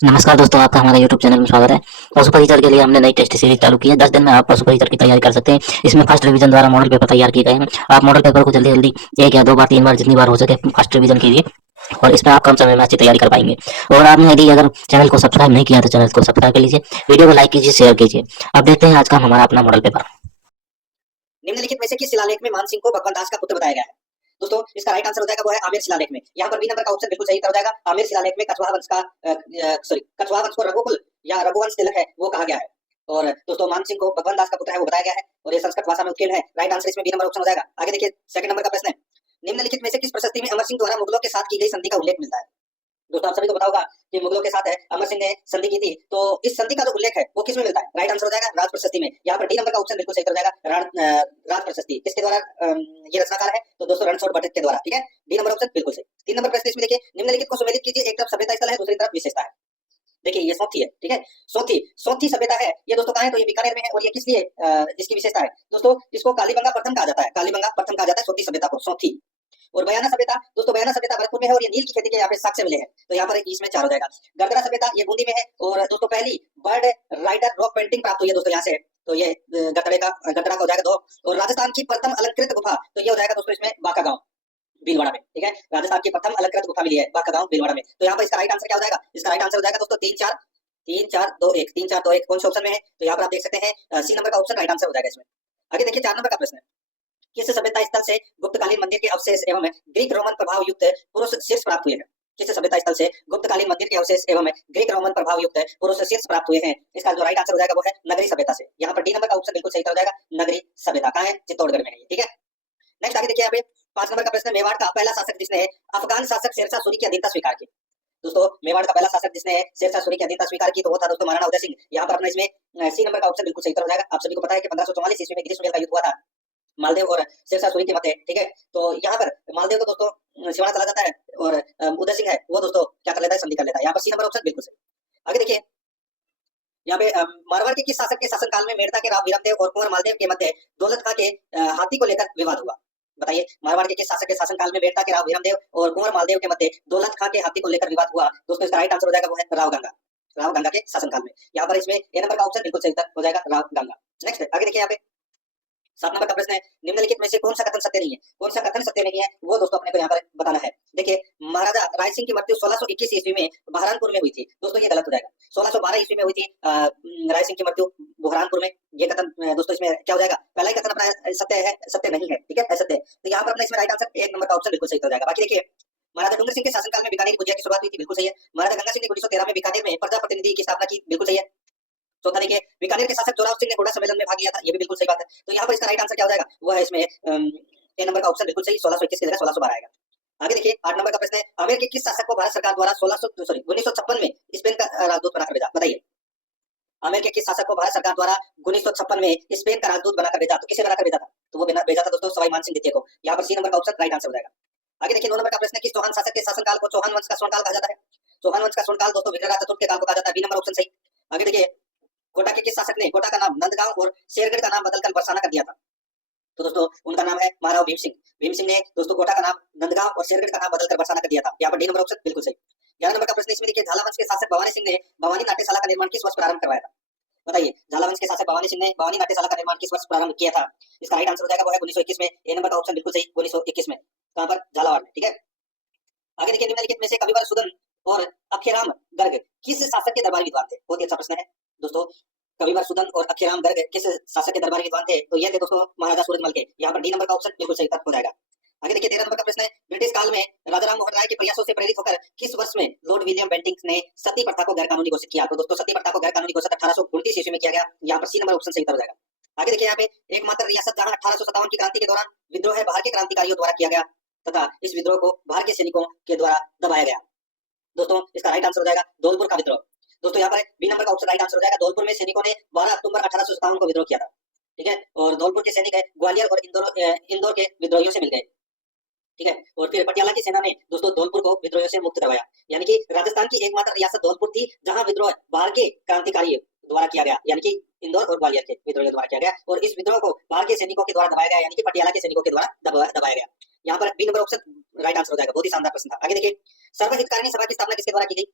नमस्कार दोस्तों, आपका हमारे YouTube चैनल में स्वागत है। पशु परिचर के लिए हमने नई टेस्ट सीरीज चालू की है। 10 दिन में आप पशु परिचर की तैयारी कर सकते हैं। इसमें फर्स्ट रिवीजन द्वारा मॉडल पेपर तैयार किए गए हैं। आप मॉडल पेपर को जल्दी जल्दी 1 या 2 बार 3 बार जितनी बार हो सके फर्स्ट रिवीजन कीजिए और इसमें आप कम समय में अच्छी तैयारी कर पाएंगे। और आपने यदि अगर चैनल को सब्सक्राइब नहीं किया तो चैनल को सब्सक्राइब कर लीजिए, वीडियो को लाइक कीजिए, शेयर कीजिए। अब देखते हैं आज का हमारा अपना मॉडल पेपर। निम्नलिखित में से किस शिलालेख में मान सिंह को भगवान दास का पुत्र बताया गया है? दोस्तों इसका राइट आंसर हो जाएगा वो है आमेर शिलालेख में। यहाँ पर बी नंबर का ऑप्शन बिल्कुल सही हो जाएगा। आमेर शिलालेख में कछवाहा वंश का कछवाहा वंश को रघुकुल या रघुवंश तिलक है वो कहा गया है। और दोस्तों मान सिंह को भगवान दास का पुत्र है वो बताया गया है और ये संस्कृत भाषा में उत्कीर्ण है। राइट आंसर इसमें बी नंबर ऑप्शन हो जाएगा। आगे देखिए सेकंड नंबर का प्रश्न है, निम्नलिखित में से किस प्रशस्ति में अमर सिंह द्वारा मुगलों के साथ की गई संधि का उल्लेख मिलता है? दोस्तों आप सभी को पता होगा कि मुगलों के साथ है अमर सिंह ने संधि की थी, तो इस संधि का जो उल्लेख है वो किसमें मिलता है? राइट आंसर हो जाएगा राज प्रशस्ति में। यहाँ पर डी नंबर का ऑप्शन बिल्कुल सही हो जाएगा। राज प्रशस्ति किसके द्वारा ये रचनाकार है? तो दोस्तों रणछोड़ बटक के द्वारा। ठीक है, डी नंबर ऑप्शन बिल्कुल सही। 3 नंबर प्रश्न इसमें देखिए, निम्नलिखित को सुमेलित कीजिए। एक तरफ सभ्यता स्थल है, दूसरी तरफ विशेषता है। देखिए ये सौंथी है। ठीक है, सौंथी सौंथी सभ्यता है ये दोस्तों कहाँ है? तो ये बीकानेर में है। और ये किस लिए इसकी विशेषता है? दोस्तों इसको कालीबंगा प्रथम कहा जाता है। कालीबंगा प्रथम कहा जाता है सौंथी सभ्यता को, सौंथी। और बयाना सभ्यता, दोस्तों बयाना सभ्यता भरतपुर में है और ये नील की खेती के यहाँ पे साक्ष्य मिले हैं, तो यहाँ पर इसमें 4 हो जाएगा। गरगरा सभ्यता ये बूंदी में है और दोस्तों पहली बर्ड राइडर रॉक पेंटिंग प्राप्त हुई है दोस्तों यहाँ से, तो ये गरगरा का हो जाएगा 2। और राजस्थान की प्रथम अलंकृत गुफा, तो ये हो जाएगा दोस्तों इसमें बांका गांव भीलवाड़ा में। ठीक है, राजस्थान की प्रथम अलंकृत गुफा मिली है बांका गांव भीलवाड़ा में। तो यहाँ पर इसका राइट आंसर क्या हो जाएगा? इसका राइट आंसर हो जाएगा दोस्तों 3-4-3-4-2-1 3-4-2-1। कौन से ऑप्शन में है? तो यहाँ पर आप देख सकते हैं सी नंबर का ऑप्शन राइट आंसर हो जाएगा इसमें। आगे देखिए 4 नंबर का प्रश्न है, किस सभ्यता स्थल से गुप्तकालीन मंदिर के अवशेष एवं ग्रीक रोमन प्रभाव युक्त पुरुष शीर्ष प्राप्त हुए हैं? किस सभ्यता स्थल से गुप्तकालीन मंदिर के अवशेष एवं ग्रीक रोमन प्रभाव युक्त पुरुष शीर्ष प्राप्त हुए हैं? इसका जो राइट आंसर हो जाएगा वो है नगरी सभ्यता से। यहाँ पर डी नंबर का ऑप्शन बिल्कुल सही हो जाएगा। नगरी सभ्यता कहाँ है? चित्तौड़गढ़ में है। ठीक है, नेक्स्ट आगे देखिए यहाँ पे 5 नंबर का प्रश्न, मेवाड़ का पहला शासक जिसने अफगान शासक शेरशाह सूरी की अधीनता स्वीकार की। दोस्तों मेवाड़ का पहला शासक जिसने शेरशाह सूरी की अधीनता स्वीकार की तो वो था दोस्तों महाराणा उदय सिंह। यहाँ पर अपना इसमें सी नंबर का ऑप्शन बिल्कुल सही हो जाएगा। आप सभी को पता है कि 1544 ईस्वी में गिरी सुमेल का युद्ध हुआ था मालदेव और शेरशाह सूरी के मध्य। ठीक है, तो यहाँ पर मालदेव को दोस्तों सिवाना चला जाता है और उदय सिंह है वो दोस्तों क्या कर लेता है? संधि कर लेता है। यहाँ पर सी नंबर ऑप्शन बिल्कुल सही। आगे देखिए यहाँ पे मारवाड़ के किस शासक के शासनकाल में मेड़ता के राव वीरमदेव और कुंवर मालदेव के मध्य दौलत खां के हाथी को लेकर विवाद हुआ? बताइए, मारवाड़ के किस शासक के शासनकाल में मेड़ता के राव वीरमदेव और कुंवर मालदेव के मध्य दौलत खां के हाथी को लेकर विवाद हुआ? दोस्तों इसका राइट आंसर हो जाएगा वो है राव गंगा। राव गंगा के शासनकाल में। यहाँ पर इसमें ए नंबर का ऑप्शन बिल्कुल सही हो जाएगा, राव गंगा। नेक्स्ट आगे देखिए यहाँ पे 7 नंबर का प्रश्न है, निम्नलिखित में से कौन सा कथन सत्य नहीं है? कौन सा कथन सत्य नहीं है वो दोस्तों अपने को यहाँ पर बताना है। देखिए महाराजा राय सिंह की मृत्यु 1621 ईस्वी में बहरानपुर में हुई थी। दोस्तों ये गलत हो जाएगा। 1612 ईस्वी में हुई थी राय सिंह की मृत्यु बुरहानपुर में। ये कथन दोस्तों इसमें क्या हो जाएगा? पहला ही कथन अपना सत्य है, सत्य नहीं है। ठीक है, असत्य है। तो यहाँ पर अपना इसमें राइट आंसर 1 नंबर का ऑप्शन बिल्कुल सही हो जाएगा। बाकी देखिए महाराजा डूंगर सिंह के शासनकाल में बीकानेर की भुजिया की शुरुआत हुई थी, बिल्कुल सही है। महाराजा गंगा सिंह ने 1913 में बीकानेर में प्रजा प्रतिनिधि की स्थापना की, बिल्कुल सही है। चौथा देखिए बीकानेर के शासक जोरावर सिंह ने घोड़ा सम्मेलन में भाग लिया था, ये भी बिल्कुल सही बात है। तो यहाँ पर इसका राइट आंसर क्या हो जाएगा? वो है इसमें ए नंबर का ऑप्शन बिल्कुल सही, 1621 की जगह 1612 आएगा। आगे देखिए 8 नंबर का प्रश्न है, आमेर के किस शासक को भारत सरकार द्वारा 1956 में स्पेन का राजदूत बनाकर भेजा? बताइए, आमेर के किस शासक को भारत सरकार द्वारा 1956 में स्पेन का राजदूत बनाकर भेजा? तो किसे बनाकर भेजा था? तो वो भेजा था दोस्तों सवाई मानसिंह द्वितीय को। यहाँ पर सी नंबर का ऑप्शन राइट आंसर हो जाएगा। आगे देखिए 9 नंबर का प्रश्न है, किस चौहान शासक के शासनकाल को चौहान वंश का स्वर्णकाल कहा जाता है? चौहान वंश का स्वर्णकाल दोस्तों विक्रमादित्य चतुर्थ के काल को कहा जाता है, बी नंबर ऑप्शन सही। आगे देखिए कोटा के किस शासक ने कोटा का नाम नंदगांव और शेरगढ़ का नाम बदलकर बरसाना कर दिया था? तो दोस्तों उनका नाम है महाराव भीम सिंह। भीम सिंह ने दोस्तों कोटा का नाम नंदगांव और शेरगढ़ का नाम बदलकर बरसाना कर दिया था। यहाँ पर डी नंबर ऑप्शन बिल्कुल सही। 11 नंबर का प्रश्न इसमें देखिए, झाला वंश के शासक भवानी सिंह ने भवानी नाट्यशाला का निर्माण किस वर्ष प्रारंभ करवाया था? बताइए, झाला वंश के शासक भवानी सिंह ने भवानी नाट्यशाला का निर्माण किस वर्ष प्रारंभ किया था? इसका राइट आंसर हो जाएगा वो है 1921 में। ए नंबर का ऑप्शन बिल्कुल सही, 1921 में। कहां पर? झालावाड़ में। ठीक है, आगे देखिए निम्नलिखित में से कविवर सुदन और अक्षयराम गर्ग किस शासक के दरबारी विद्वान थे? बहुत ही अच्छा प्रश्न है दोस्तों। कविवर सुदन और अक्षयराम गर्ग किस शासक के दरबारी विद्वान थे? तो ये थे दोस्तों महाराजा सूरजमल के। यहाँ पर डी नंबर का ऑप्शन बिल्कुल सही हो जाएगा। आगे देखिए 13 नंबर का प्रश्न है, ब्रिटिश काल में राजा राम मोहन राय के प्रयासों से प्रेरित होकर किस वर्ष में लॉर्ड विलियम बेंटिंक्स ने सती प्रथा को गैर कानूनी घोषित किया? तो दोस्तों सती प्रथा को गैर कानूनी घोषित 1829 ईस्वी में किया गया। यहाँ पर सी नंबर ऑप्शन सही हो जाएगा। आगे देखिए यहाँ पे एकमात्र रियासत जहां 1857 की क्रांति के दौरान विद्रोह है बाहर के क्रांतिकारियों द्वारा किया गया तथा इस विद्रोह को बाहर के सैनिकों के द्वारा दबाया गया। दोस्तों इसका राइट आंसर हो जाएगा धौलपुर का विद्रोह। दोस्तों यहाँ पर बी नंबर का ऑप्शन राइट आंसर हो जाएगा। धौलपुर में सैनिकों ने 12 अक्टूबर 1857 को विद्रोह किया था। ठीक है, और धौलपुर के सैनिक है ग्वालियर और इंदौर के विद्रोहियों से मिल गए। ठीक है, और फिर पटियाला की सेना ने दोस्तों धौलपुर को विद्रोहियों से मुक्त करवाया। यानी कि राजस्थान की एकमात्र रियासत धौलपुर थी जहां विद्रोह बाहर के क्रांतिकारियों द्वारा किया गया, यानी कि इंदौर और ग्वालियर के विद्रोहियों द्वारा किया गया, और इस विद्रोह को बाहर के सैनिकों के द्वारा दबाया गया, यानी कि पटियाला के सैनिकों के द्वारा दबाया गया। यहाँ पर B number option right answer हो जाएगा। बहुत ही शानदार प्रश्न था। आगे देखिए सर्वहितकारिणी सभा की स्थापना किसके द्वारा की गई?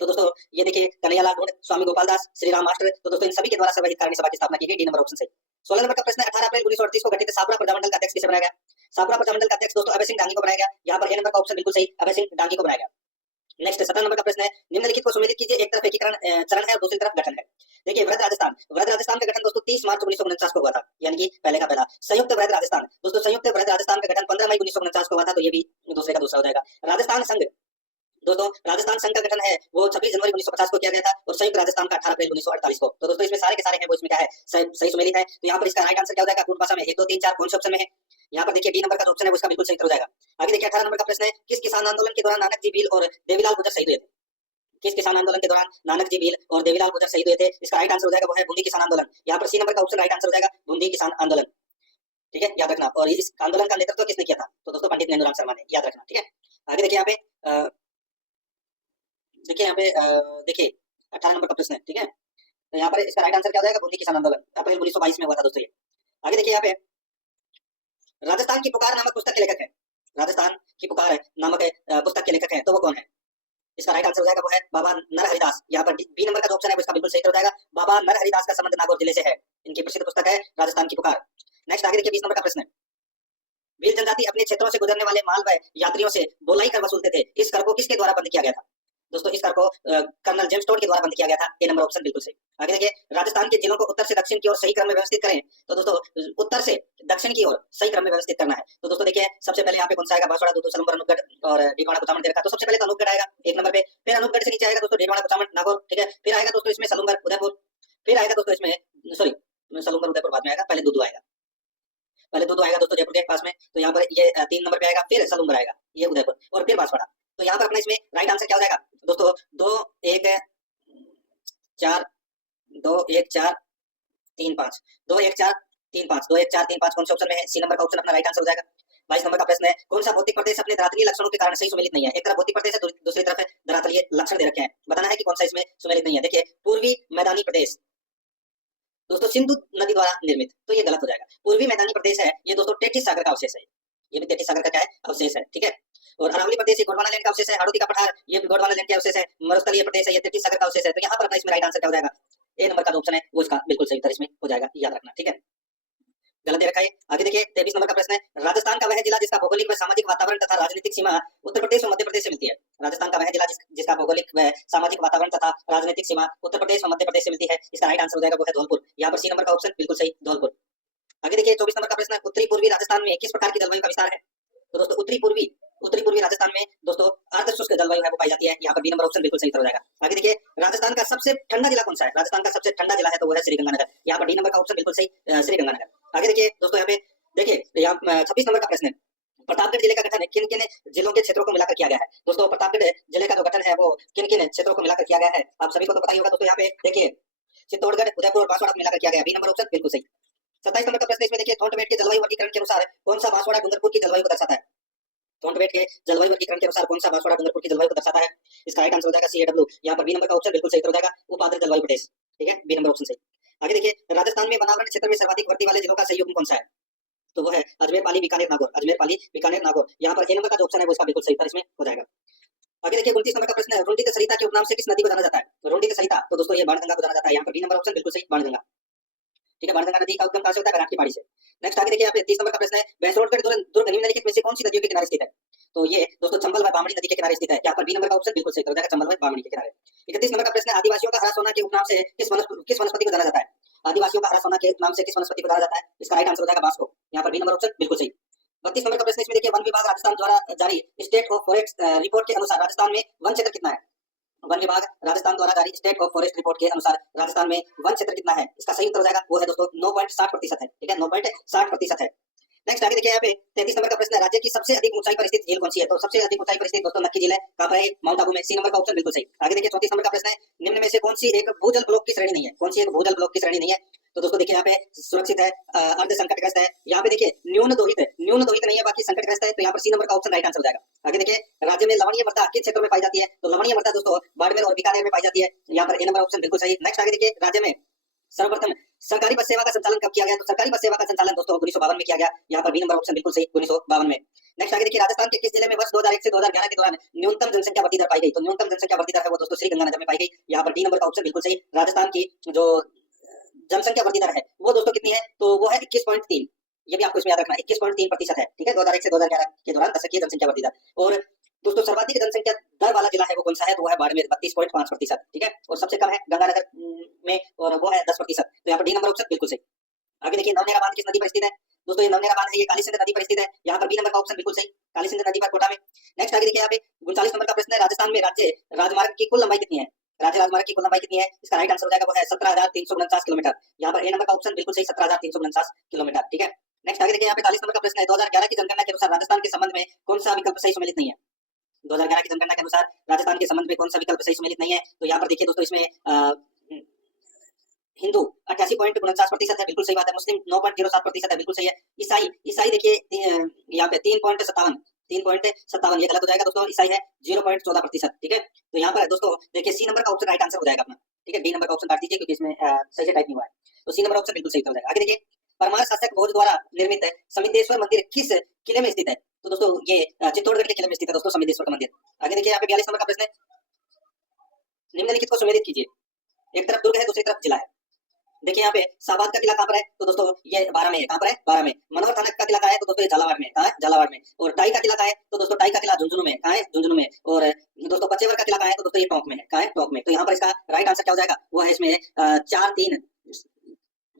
तो दोस्तों ये देखिए कन्हैयालाल ढूंढ, स्वामी गोपाल दास, श्री राम मास्टर। तो दोस्तों इन सभी के द्वारा सर्वहित कारणीय सभा की स्थापना की गई। डी नंबर ऑप्शन सही। 16 नंबर का प्रश्न है 18 अप्रैल 1938 को गठित सापरा प्रजामंडल का अध्यक्ष किसे बनाया गया? सापरा प्रजामंडल का अध्यक्ष दोस्तों अभय सिंह डांगी को बनाया गया। यहाँ पर ए नंबर का ऑप्शन बिल्कुल सही, अभय सिंह डांगी को बनाया गया। नेक्स्ट 17 नंबर का प्रश्न है निम्नलिखित को सुमेलित कीजिए। एक तरफ एकीकरण चरण है और दूसरी तरफ गठन है। देखिए वृहद राजस्थान का गठन दोस्तों 30 मार्च 1949 को हुआ था, यानी कि पहले का पहला। संयुक्त वृहद राजस्थान दोस्तों, संयुक्त वृहद राजस्थान का गठन 15 मई 1949 को हुआ था, तो ये भी दूसरे का दूसरा हो जाएगा। राजस्थान संघ दोस्तों, राजस्थान संघ का गठन है वो 26 जनवरी 1950 को किया गया था और संयुक्त राजस्थान का 18 अप्रैल 1948 को। तो दोस्तों इसमें सारे के सारे हैं वो इसमें क्या है सही सुमेलित है। तो यहाँ पर इसका राइट आंसर क्या हो जाएगा? पूर्ण भाषा में 1 2 3 4 कौन से ऑप्शन में है? यहाँ पर देखिए डी नंबर का जो ऑप्शन है वो इसका बिल्कुल सही उत्तर हो जाएगा। आगे देखिए 18 नंबर का प्रश्न है किस किसान आंदोलन के दौरान नानक जी भील और देवीलाल गुजर शहीद हुए थे? किस किसान आंदोलन के दौरान नानक जी भील और देवीलाल गुजर शहीद हुए थे? इसका राइट आंसर हो जाएगा वो है बूंदी किसान आंदोलन। यहाँ पर सी नंबर का ऑप्शन राइट आंसर हो जाएगा बूंदी किसान आंदोलन। ठीक है, याद रखना। और इस आंदोलन का नेतृत्व किसने किया था? तो दोस्तों पंडित नैनूराम शर्मा ने, याद रखना। ठीक है, आगे देखिए यहाँ पे देखिए 18 नंबर का प्रश्न है। ठीक है, तो यहाँ पर इसका राइट आंसर क्या हो जाएगा? बूंदी किसान आंदोलन अप्रैल 1922 में हुआ था दोस्तों ये। आगे देखिए यहाँ पे राजस्थान की पुकार नामक पुस्तक के लेखक है। राजस्थान की पुकार नामक पुस्तक के लेखक है, तो वो कौन है? इसका राइट आंसर हो जाएगा वो है बाबा नरहरिदास। यहाँ पर बी नंबर का जो ऑप्शन है वो इसका बिल्कुल सही हो जाएगा। बाबा नरहरिदास का संबंध नागौर जिले से है। इनकी प्रसिद्ध पुस्तक है राजस्थान की पुकार। नेक्स्ट आगे देखिए 20 नंबर का प्रश्न है भील जनजाति अपने क्षेत्रों से गुजरने वाले माल व यात्रियों से बोलाई कर वसूलते थे। इस कर को किसके द्वारा बंद किया गया था? दोस्तों इस कर को कर्नल जेम्स टोड के द्वारा बंद किया गया था। ए नंबर ऑप्शन बिल्कुल सही। आगे देखिए राजस्थान के जिलों को उत्तर से दक्षिण की ओर सही क्रम में व्यवस्थित करें। तो दोस्तों उत्तर से दक्षिण की ओर सही क्रम में व्यवस्थित करना है। तो दोस्तों देखिए सबसे पहले यहाँ पे कौन सा आएगा? बांसवाड़ा, दूधू, सलूंबर, अनूपगढ़ और डीडवाना, कुचामन दे रखा। तो सबसे पहले तो अनूपगढ़ आएगा 1 नंबर पे, फिर अनूपगढ़ से नीचे आएगा दोस्तों डीडवाना, कुचामन, नागौर। ठीक है, फिर आएगा दोस्तों इसमें सलूंबर, उदयपुर, फिर आएगा दोस्तों इसमें सॉरी सलूंबर उदयपुर बाद में आएगा, पहले दूधू आएगा। पहले दूधू आएगा दोस्तों जयपुर के पास में। तो यहाँ पर ये 3 नंबर पे आएगा, फिर सलूंबर आएगा, ये उदयपुर, और फिर बांसवाड़ा। तो यहाँ पर अपना इसमें राइट आंसर क्या हो जाएगा दोस्तों? 2 1 4 2 1 4 3 5 2 1 4 3 5 2 1 4 3 5 कौन से ऑप्शन में है? सी नंबर का ऑप्शन अपना राइट आंसर हो जाएगा। 22 नंबर का प्रश्न है कौन सा भौतिक प्रदेश अपने धरातलीय लक्षणों के कारण सही सुमेलित नहीं है? एक तरफ भौतिक प्रदेश है, दूसरी तरफ धरातलीय लक्षण दे रखे हैं। बताना है कि कौन सा इसमें सुमेलित नहीं है। देखिए पूर्वी मैदानी प्रदेश दोस्तों सिंधु नदी द्वारा निर्मित, तो ये गलत हो जाएगा। पूर्वी मैदानी प्रदेश है ये दोस्तों टेथिस सागर का अवशेष है। ये भी टेथिस सागर का क्या है? अवशेष है। ठीक है, और अरावली प्रदेश ये गोंडवाना लैंड का अवशेष है। हाड़ौती का पठार ये गोंडवाना लैंड का अवशेष है। मरुस्थलीय प्रदेश है ये टेथिस सागर का अवशेष है। तो यहाँ पर अपना इसमें राइट आंसर क्या हो जाएगा? ए नंबर का जो ऑप्शन है वो इसका बिल्कुल सही उत्तर इसमें हो जाएगा, याद रखना। ठीक है, गलत दे रखा है। आगे देखिए 23 नंबर का प्रश्न है राजस्थान का वह जिला जिसका भौगोलिक व सामाजिक वातावरण तथा राजनीतिक सीमा उत्तर प्रदेश और मध्य प्रदेश से मिलती है। राजस्थान का वह जिला जिसका भौगोलिक व सामाजिक वातावरण तथा राजनीतिक सीमा उत्तर प्रदेश और मध्य प्रदेश से मिलती है। इसका राइट आंसर हो जाएगा वो है धौलपुर। यहाँ पर सी नंबर का ऑप्शन बिल्कुल सही, धौलपुर। आगे देखिए 24 नंबर का प्रश्न है उत्तरी पूर्वी राजस्थान में किस प्रकार की जलवायु का विस्तार है? तो दोस्तों उत्तरी पूर्वी राजस्थान में दोस्तों अर्ध शुष्क जलवायु है वो पाई जाती है। यहाँ पर बी नंबर ऑप्शन बिल्कुल सही हो जाएगा। आगे देखिए राजस्थान का सबसे ठंडा जिला कौन सा है? राजस्थान का सबसे ठंडा जिला है तो वो है श्रीगंगानगर। यहाँ पर डी नंबर का ऑप्शन बिल्कुल सही, श्रीगंगानगर। आगे देखिए दोस्तों यहाँ पे देखिए यहाँ 26 नंबर का प्रश्न है प्रतापगढ़ जिले का गठन किन किन जिलों के क्षेत्रों को मिलाकर किया गया है? दोस्तों प्रतापगढ़ जिले का जो गठन है वो किन किन क्षेत्रों को मिलाकर किया गया है? आप सभी को तो पता ही होगा दोस्तों। यहाँ पे देखिए चित्तौड़गढ़, उदयपुर और बांसवाड़ा को मिलाकर किया गया। बी नंबर ऑप्शन बिल्कुल सही। 27 नंबर का प्रश्न इसमें देखिए थोंटवेट के जलवायु वर्गीकरण के अनुसार कौन सा बांसवाड़ा डूंगरपुर की जलवायु को दर्शाता है? थोंटवेट के जलवायु वर्गीकरण के अनुसार कौन सा बांसवाड़ा डूंगरपुर की जलवायु को दर्शाता है? इसका राइट आंसर हो जाएगा CAW। यहाँ पर बी नंबर का ऑप्शन बिल्कुल सही हो जाएगा, उपाद्र जलवायु प्रदेश। ठीक है, बी नंबर ऑप्शन सही। आगे देखिए राजस्थान में बनावरण क्षेत्र में सर्वाधिक वर्दी वाले जिलों का सही युग्म कौन सा है? तो वो है अजमेर, पाली, बीकानेर, नागौर। अजमेर, पाली, बीकानेर, नागौर। यहाँ पर ए नंबर का जो ऑप्शन है वो इसका बिल्कुल सही उत्तर इसमें हो जाएगा। आगे देखिए 29 नंबर का प्रश्न है रुंडित सरिता के उपनाम से किस नदी को जाना जाता है? तो रुंडित सरिता तो दोस्तों ये बाणगंगा को जाना जाता है। यहाँ पर बी नंबर ऑप्शन बिल्कुल सही, बाणगंगा। ठीक है, बाणगंगा नदी का उद्गम कहां से होता है? बैराट की पहाड़ी से। नेक्स्ट आगे देखिए यहाँ पे 30 नंबर का प्रश्न है भैंसरोडगढ़ दुर्ग निम्नलिखित में से कौन सी नदियों के किनारे स्थित है? तो ये दोस्तों चंबल व बामणी नदी के किनारे स्थित है। यहाँ पर बी नंबर का ऑप्शन बिल्कुल सही हो जाएगा, चंबल व बामणी के किनारे। 31 नंबर का प्रश्न है आदिवासियों का हरा सोना के उपनाम से किस वनस्पति को जाना जाता है? आदिवासियों का हरा सोना के उपनाम से किस वनस्पति को जाना जाता है? इसका राइट आंसर हो जाएगा बांस को। यहाँ पर बी नंबर ऑप्शन बिल्कुल सही। 32 नंबर का प्रश्न इसमें देखिए वन विभाग राजस्थान द्वारा जारी स्टेट ऑफ फॉरेस्ट रिपोर्ट के अनुसार राजस्थान में वन क्षेत्र कितना है? वन विभाग राजस्थान द्वारा जारी स्टेट ऑफ फॉरेस्ट रिपोर्ट के अनुसार राजस्थान में वन क्षेत्र कितना है? इसका सही उत्तर हो जाएगा वो है दोस्तों 9.60% है। ठीक है, 9.60% है। नेक्स्ट आगे देखिए यहाँ पे 33 नंबर का प्रश्न है राज्य की सबसे अधिक ऊंचाई पर स्थित झील कौन सी है? तो सबसे अधिक ऊंचाई पर स्थित दोस्तों नक्की झील है। कहां पर है? माउंट आबू में। सी नंबर का ऑप्शन बिल्कुल सही। आगे देखिए 34 नंबर का प्रश्न है निम्न में से कौन सी एक भूजल ब्लॉक की श्रेणी नहीं है? कौन सी एक भूजल ब्लॉक की श्रेणी नहीं है? तो दोस्तों देखिए यहाँ पे सुरक्षित है, अर्ध संकटग्रस्त है। यहाँ पे देखिए न्यून दोहित नहीं है, बाकी संकटग्रस्त है। तो यहाँ पर सी नंबर का ऑप्शन राइट आंसर हो जाएगा। आगे देखिए राज्य में लवणीय मृदा किन क्षेत्रों में पाई जाती है? तो लवणीय मृदा दोस्तों बाड़मेर और बीकानेर में पाई जाती है। यहाँ पर ए नंबर ऑप्शन बिल्कुल सही। नेक्स्ट आगे देखिए राज्य में सर्वप्रथम सरकारी बस सेवा का संचालन कब किया गया? तो सरकारी बस सेवा का संचालन दोस्तों 1952 में किया गया। यहाँ पर बी नंबर ऑप्शन बिल्कुल सही, 1952 में। नेक्स्ट आगे देखिए, राजस्थान के किस जिले में वर्ष 2001 से 2011 के दौरान न्यूनतम जनसंख्या वृद्धि दर पाई गई? तो न्यूनतम जनसंख्या वृद्धि दर है वो दोस्तों श्रीगंगानगर में पाई गई। यहाँ पर डी नंबर का ऑप्शन बिल्कुल सही। राजस्थान की जो जनसंख्या वृद्धि दर है वो दोस्तों कितनी है? तो वो है 21.3। ये भी आपको इसमें याद रखना, 21.3% है, ठीक है, 2001 से 2011 के दौरान दशकीय जनसंख्या वृद्धि दर। और दोस्तों सर्वाधिक जनसंख्या दर वाला जिला है वो कौन सा है? तो वो है बाड़मेर, 32.5%, ठीक है। और सबसे कम है गंगानगर में, और वो है 10%। तो यहाँ पर डी नंबर ऑप्शन बिल्कुल सही। आगे देखिए, नवनेरा बांध किस नदी पर स्थित है? दोस्तों ये नवनेरा बांध है, ये काली सिंध नदी पर स्थित है। यहाँ पर बी नंबर का ऑप्शन बिल्कुल सही, काली सिंध नदी पर कोटा में। नेक्स्ट आगे देखिए, यहाँ पे 39 नंबर का प्रश्न है, राजस्थान में राज्य राजमार्ग की कुल लंबाई कितनी है? राज्य राजमार्ग की कुल लंबाई कितनी है? इसका राइट आंसर हो जाएगा वो है 17,349 किलोमीटर। यहाँ पर ए नंबर का ऑप्शन बिल्कुल सही, 17,349 किलोमीटर, ठीक है। नेक्स्ट आगे देखिए, यहाँ पे 40 नंबर का प्रश्न है, 2011 की जनगणना के अनुसार राजस्थान के संबंध में कौन सा विकल्प सही सम्मिलित नहीं है? 2011 की जनगणना के अनुसार राजस्थान के संबंध में कौन सा विकल्प सही सम्मिलित नहीं है? तो यहाँ पर देखिए दोस्तों, इसमें हिंदू 88.49% है, बिल्कुल सही बात है। मुस्लिम 9.07% है, बिल्कुल सही है। ईसाई ईसाई देखिए यहाँ पे 3.57 ये गलत हो जाएगा दोस्तों। ईसाई है 0.14%, ठीक है। तो यहाँ पर दोस्तों देखिए, सी नंबर का ऑप्शन राइट आंसर हो जाएगा अपना, ठीक है। डी नंबर का ऑप्शन काट दीजिए क्योंकि इसमें सही से टाइप नहीं हुआ है, तो सी नंबर ऑप्शन बिल्कुल सही हो जाएगा। आगे देखिए, परमार शासक भोज द्वारा निर्मित समितेश्वर मंदिर किस किले में स्थित है? तो दोस्तों ये चित्तौड़गढ़ के किले में स्थित है दोस्तों, समितेश्वर का मंदिर। आगे देखिए, यहाँ पे 42 नंबर का प्रश्न है, निम्नलिखित को सुमेलित कीजिए। एक तरफ दुर्ग है, दूसरी तरफ जिला है। देखिए यहाँ पे शाहबाद का किला कहाँ पर है? तो दोस्तों ये 12 में है। कहाँ पर है? 12 में। मनोहर थाना का किला कहाँ है? तो दोस्तों ये झालावाड़ में। कहाँ है? झालावाड़ में। और टाई का किला कहाँ है? तो दोस्तों टाई का किला झुंझुनू में। कहाँ है? झुंझुनू में। और दोस्तों पचेवर का किला कहाँ है? तो दोस्तों ये टोंक में है। कहाँ है? टोंक में। तो यहाँ पर इसका राइट आंसर क्या हो जाएगा? वो है इसमें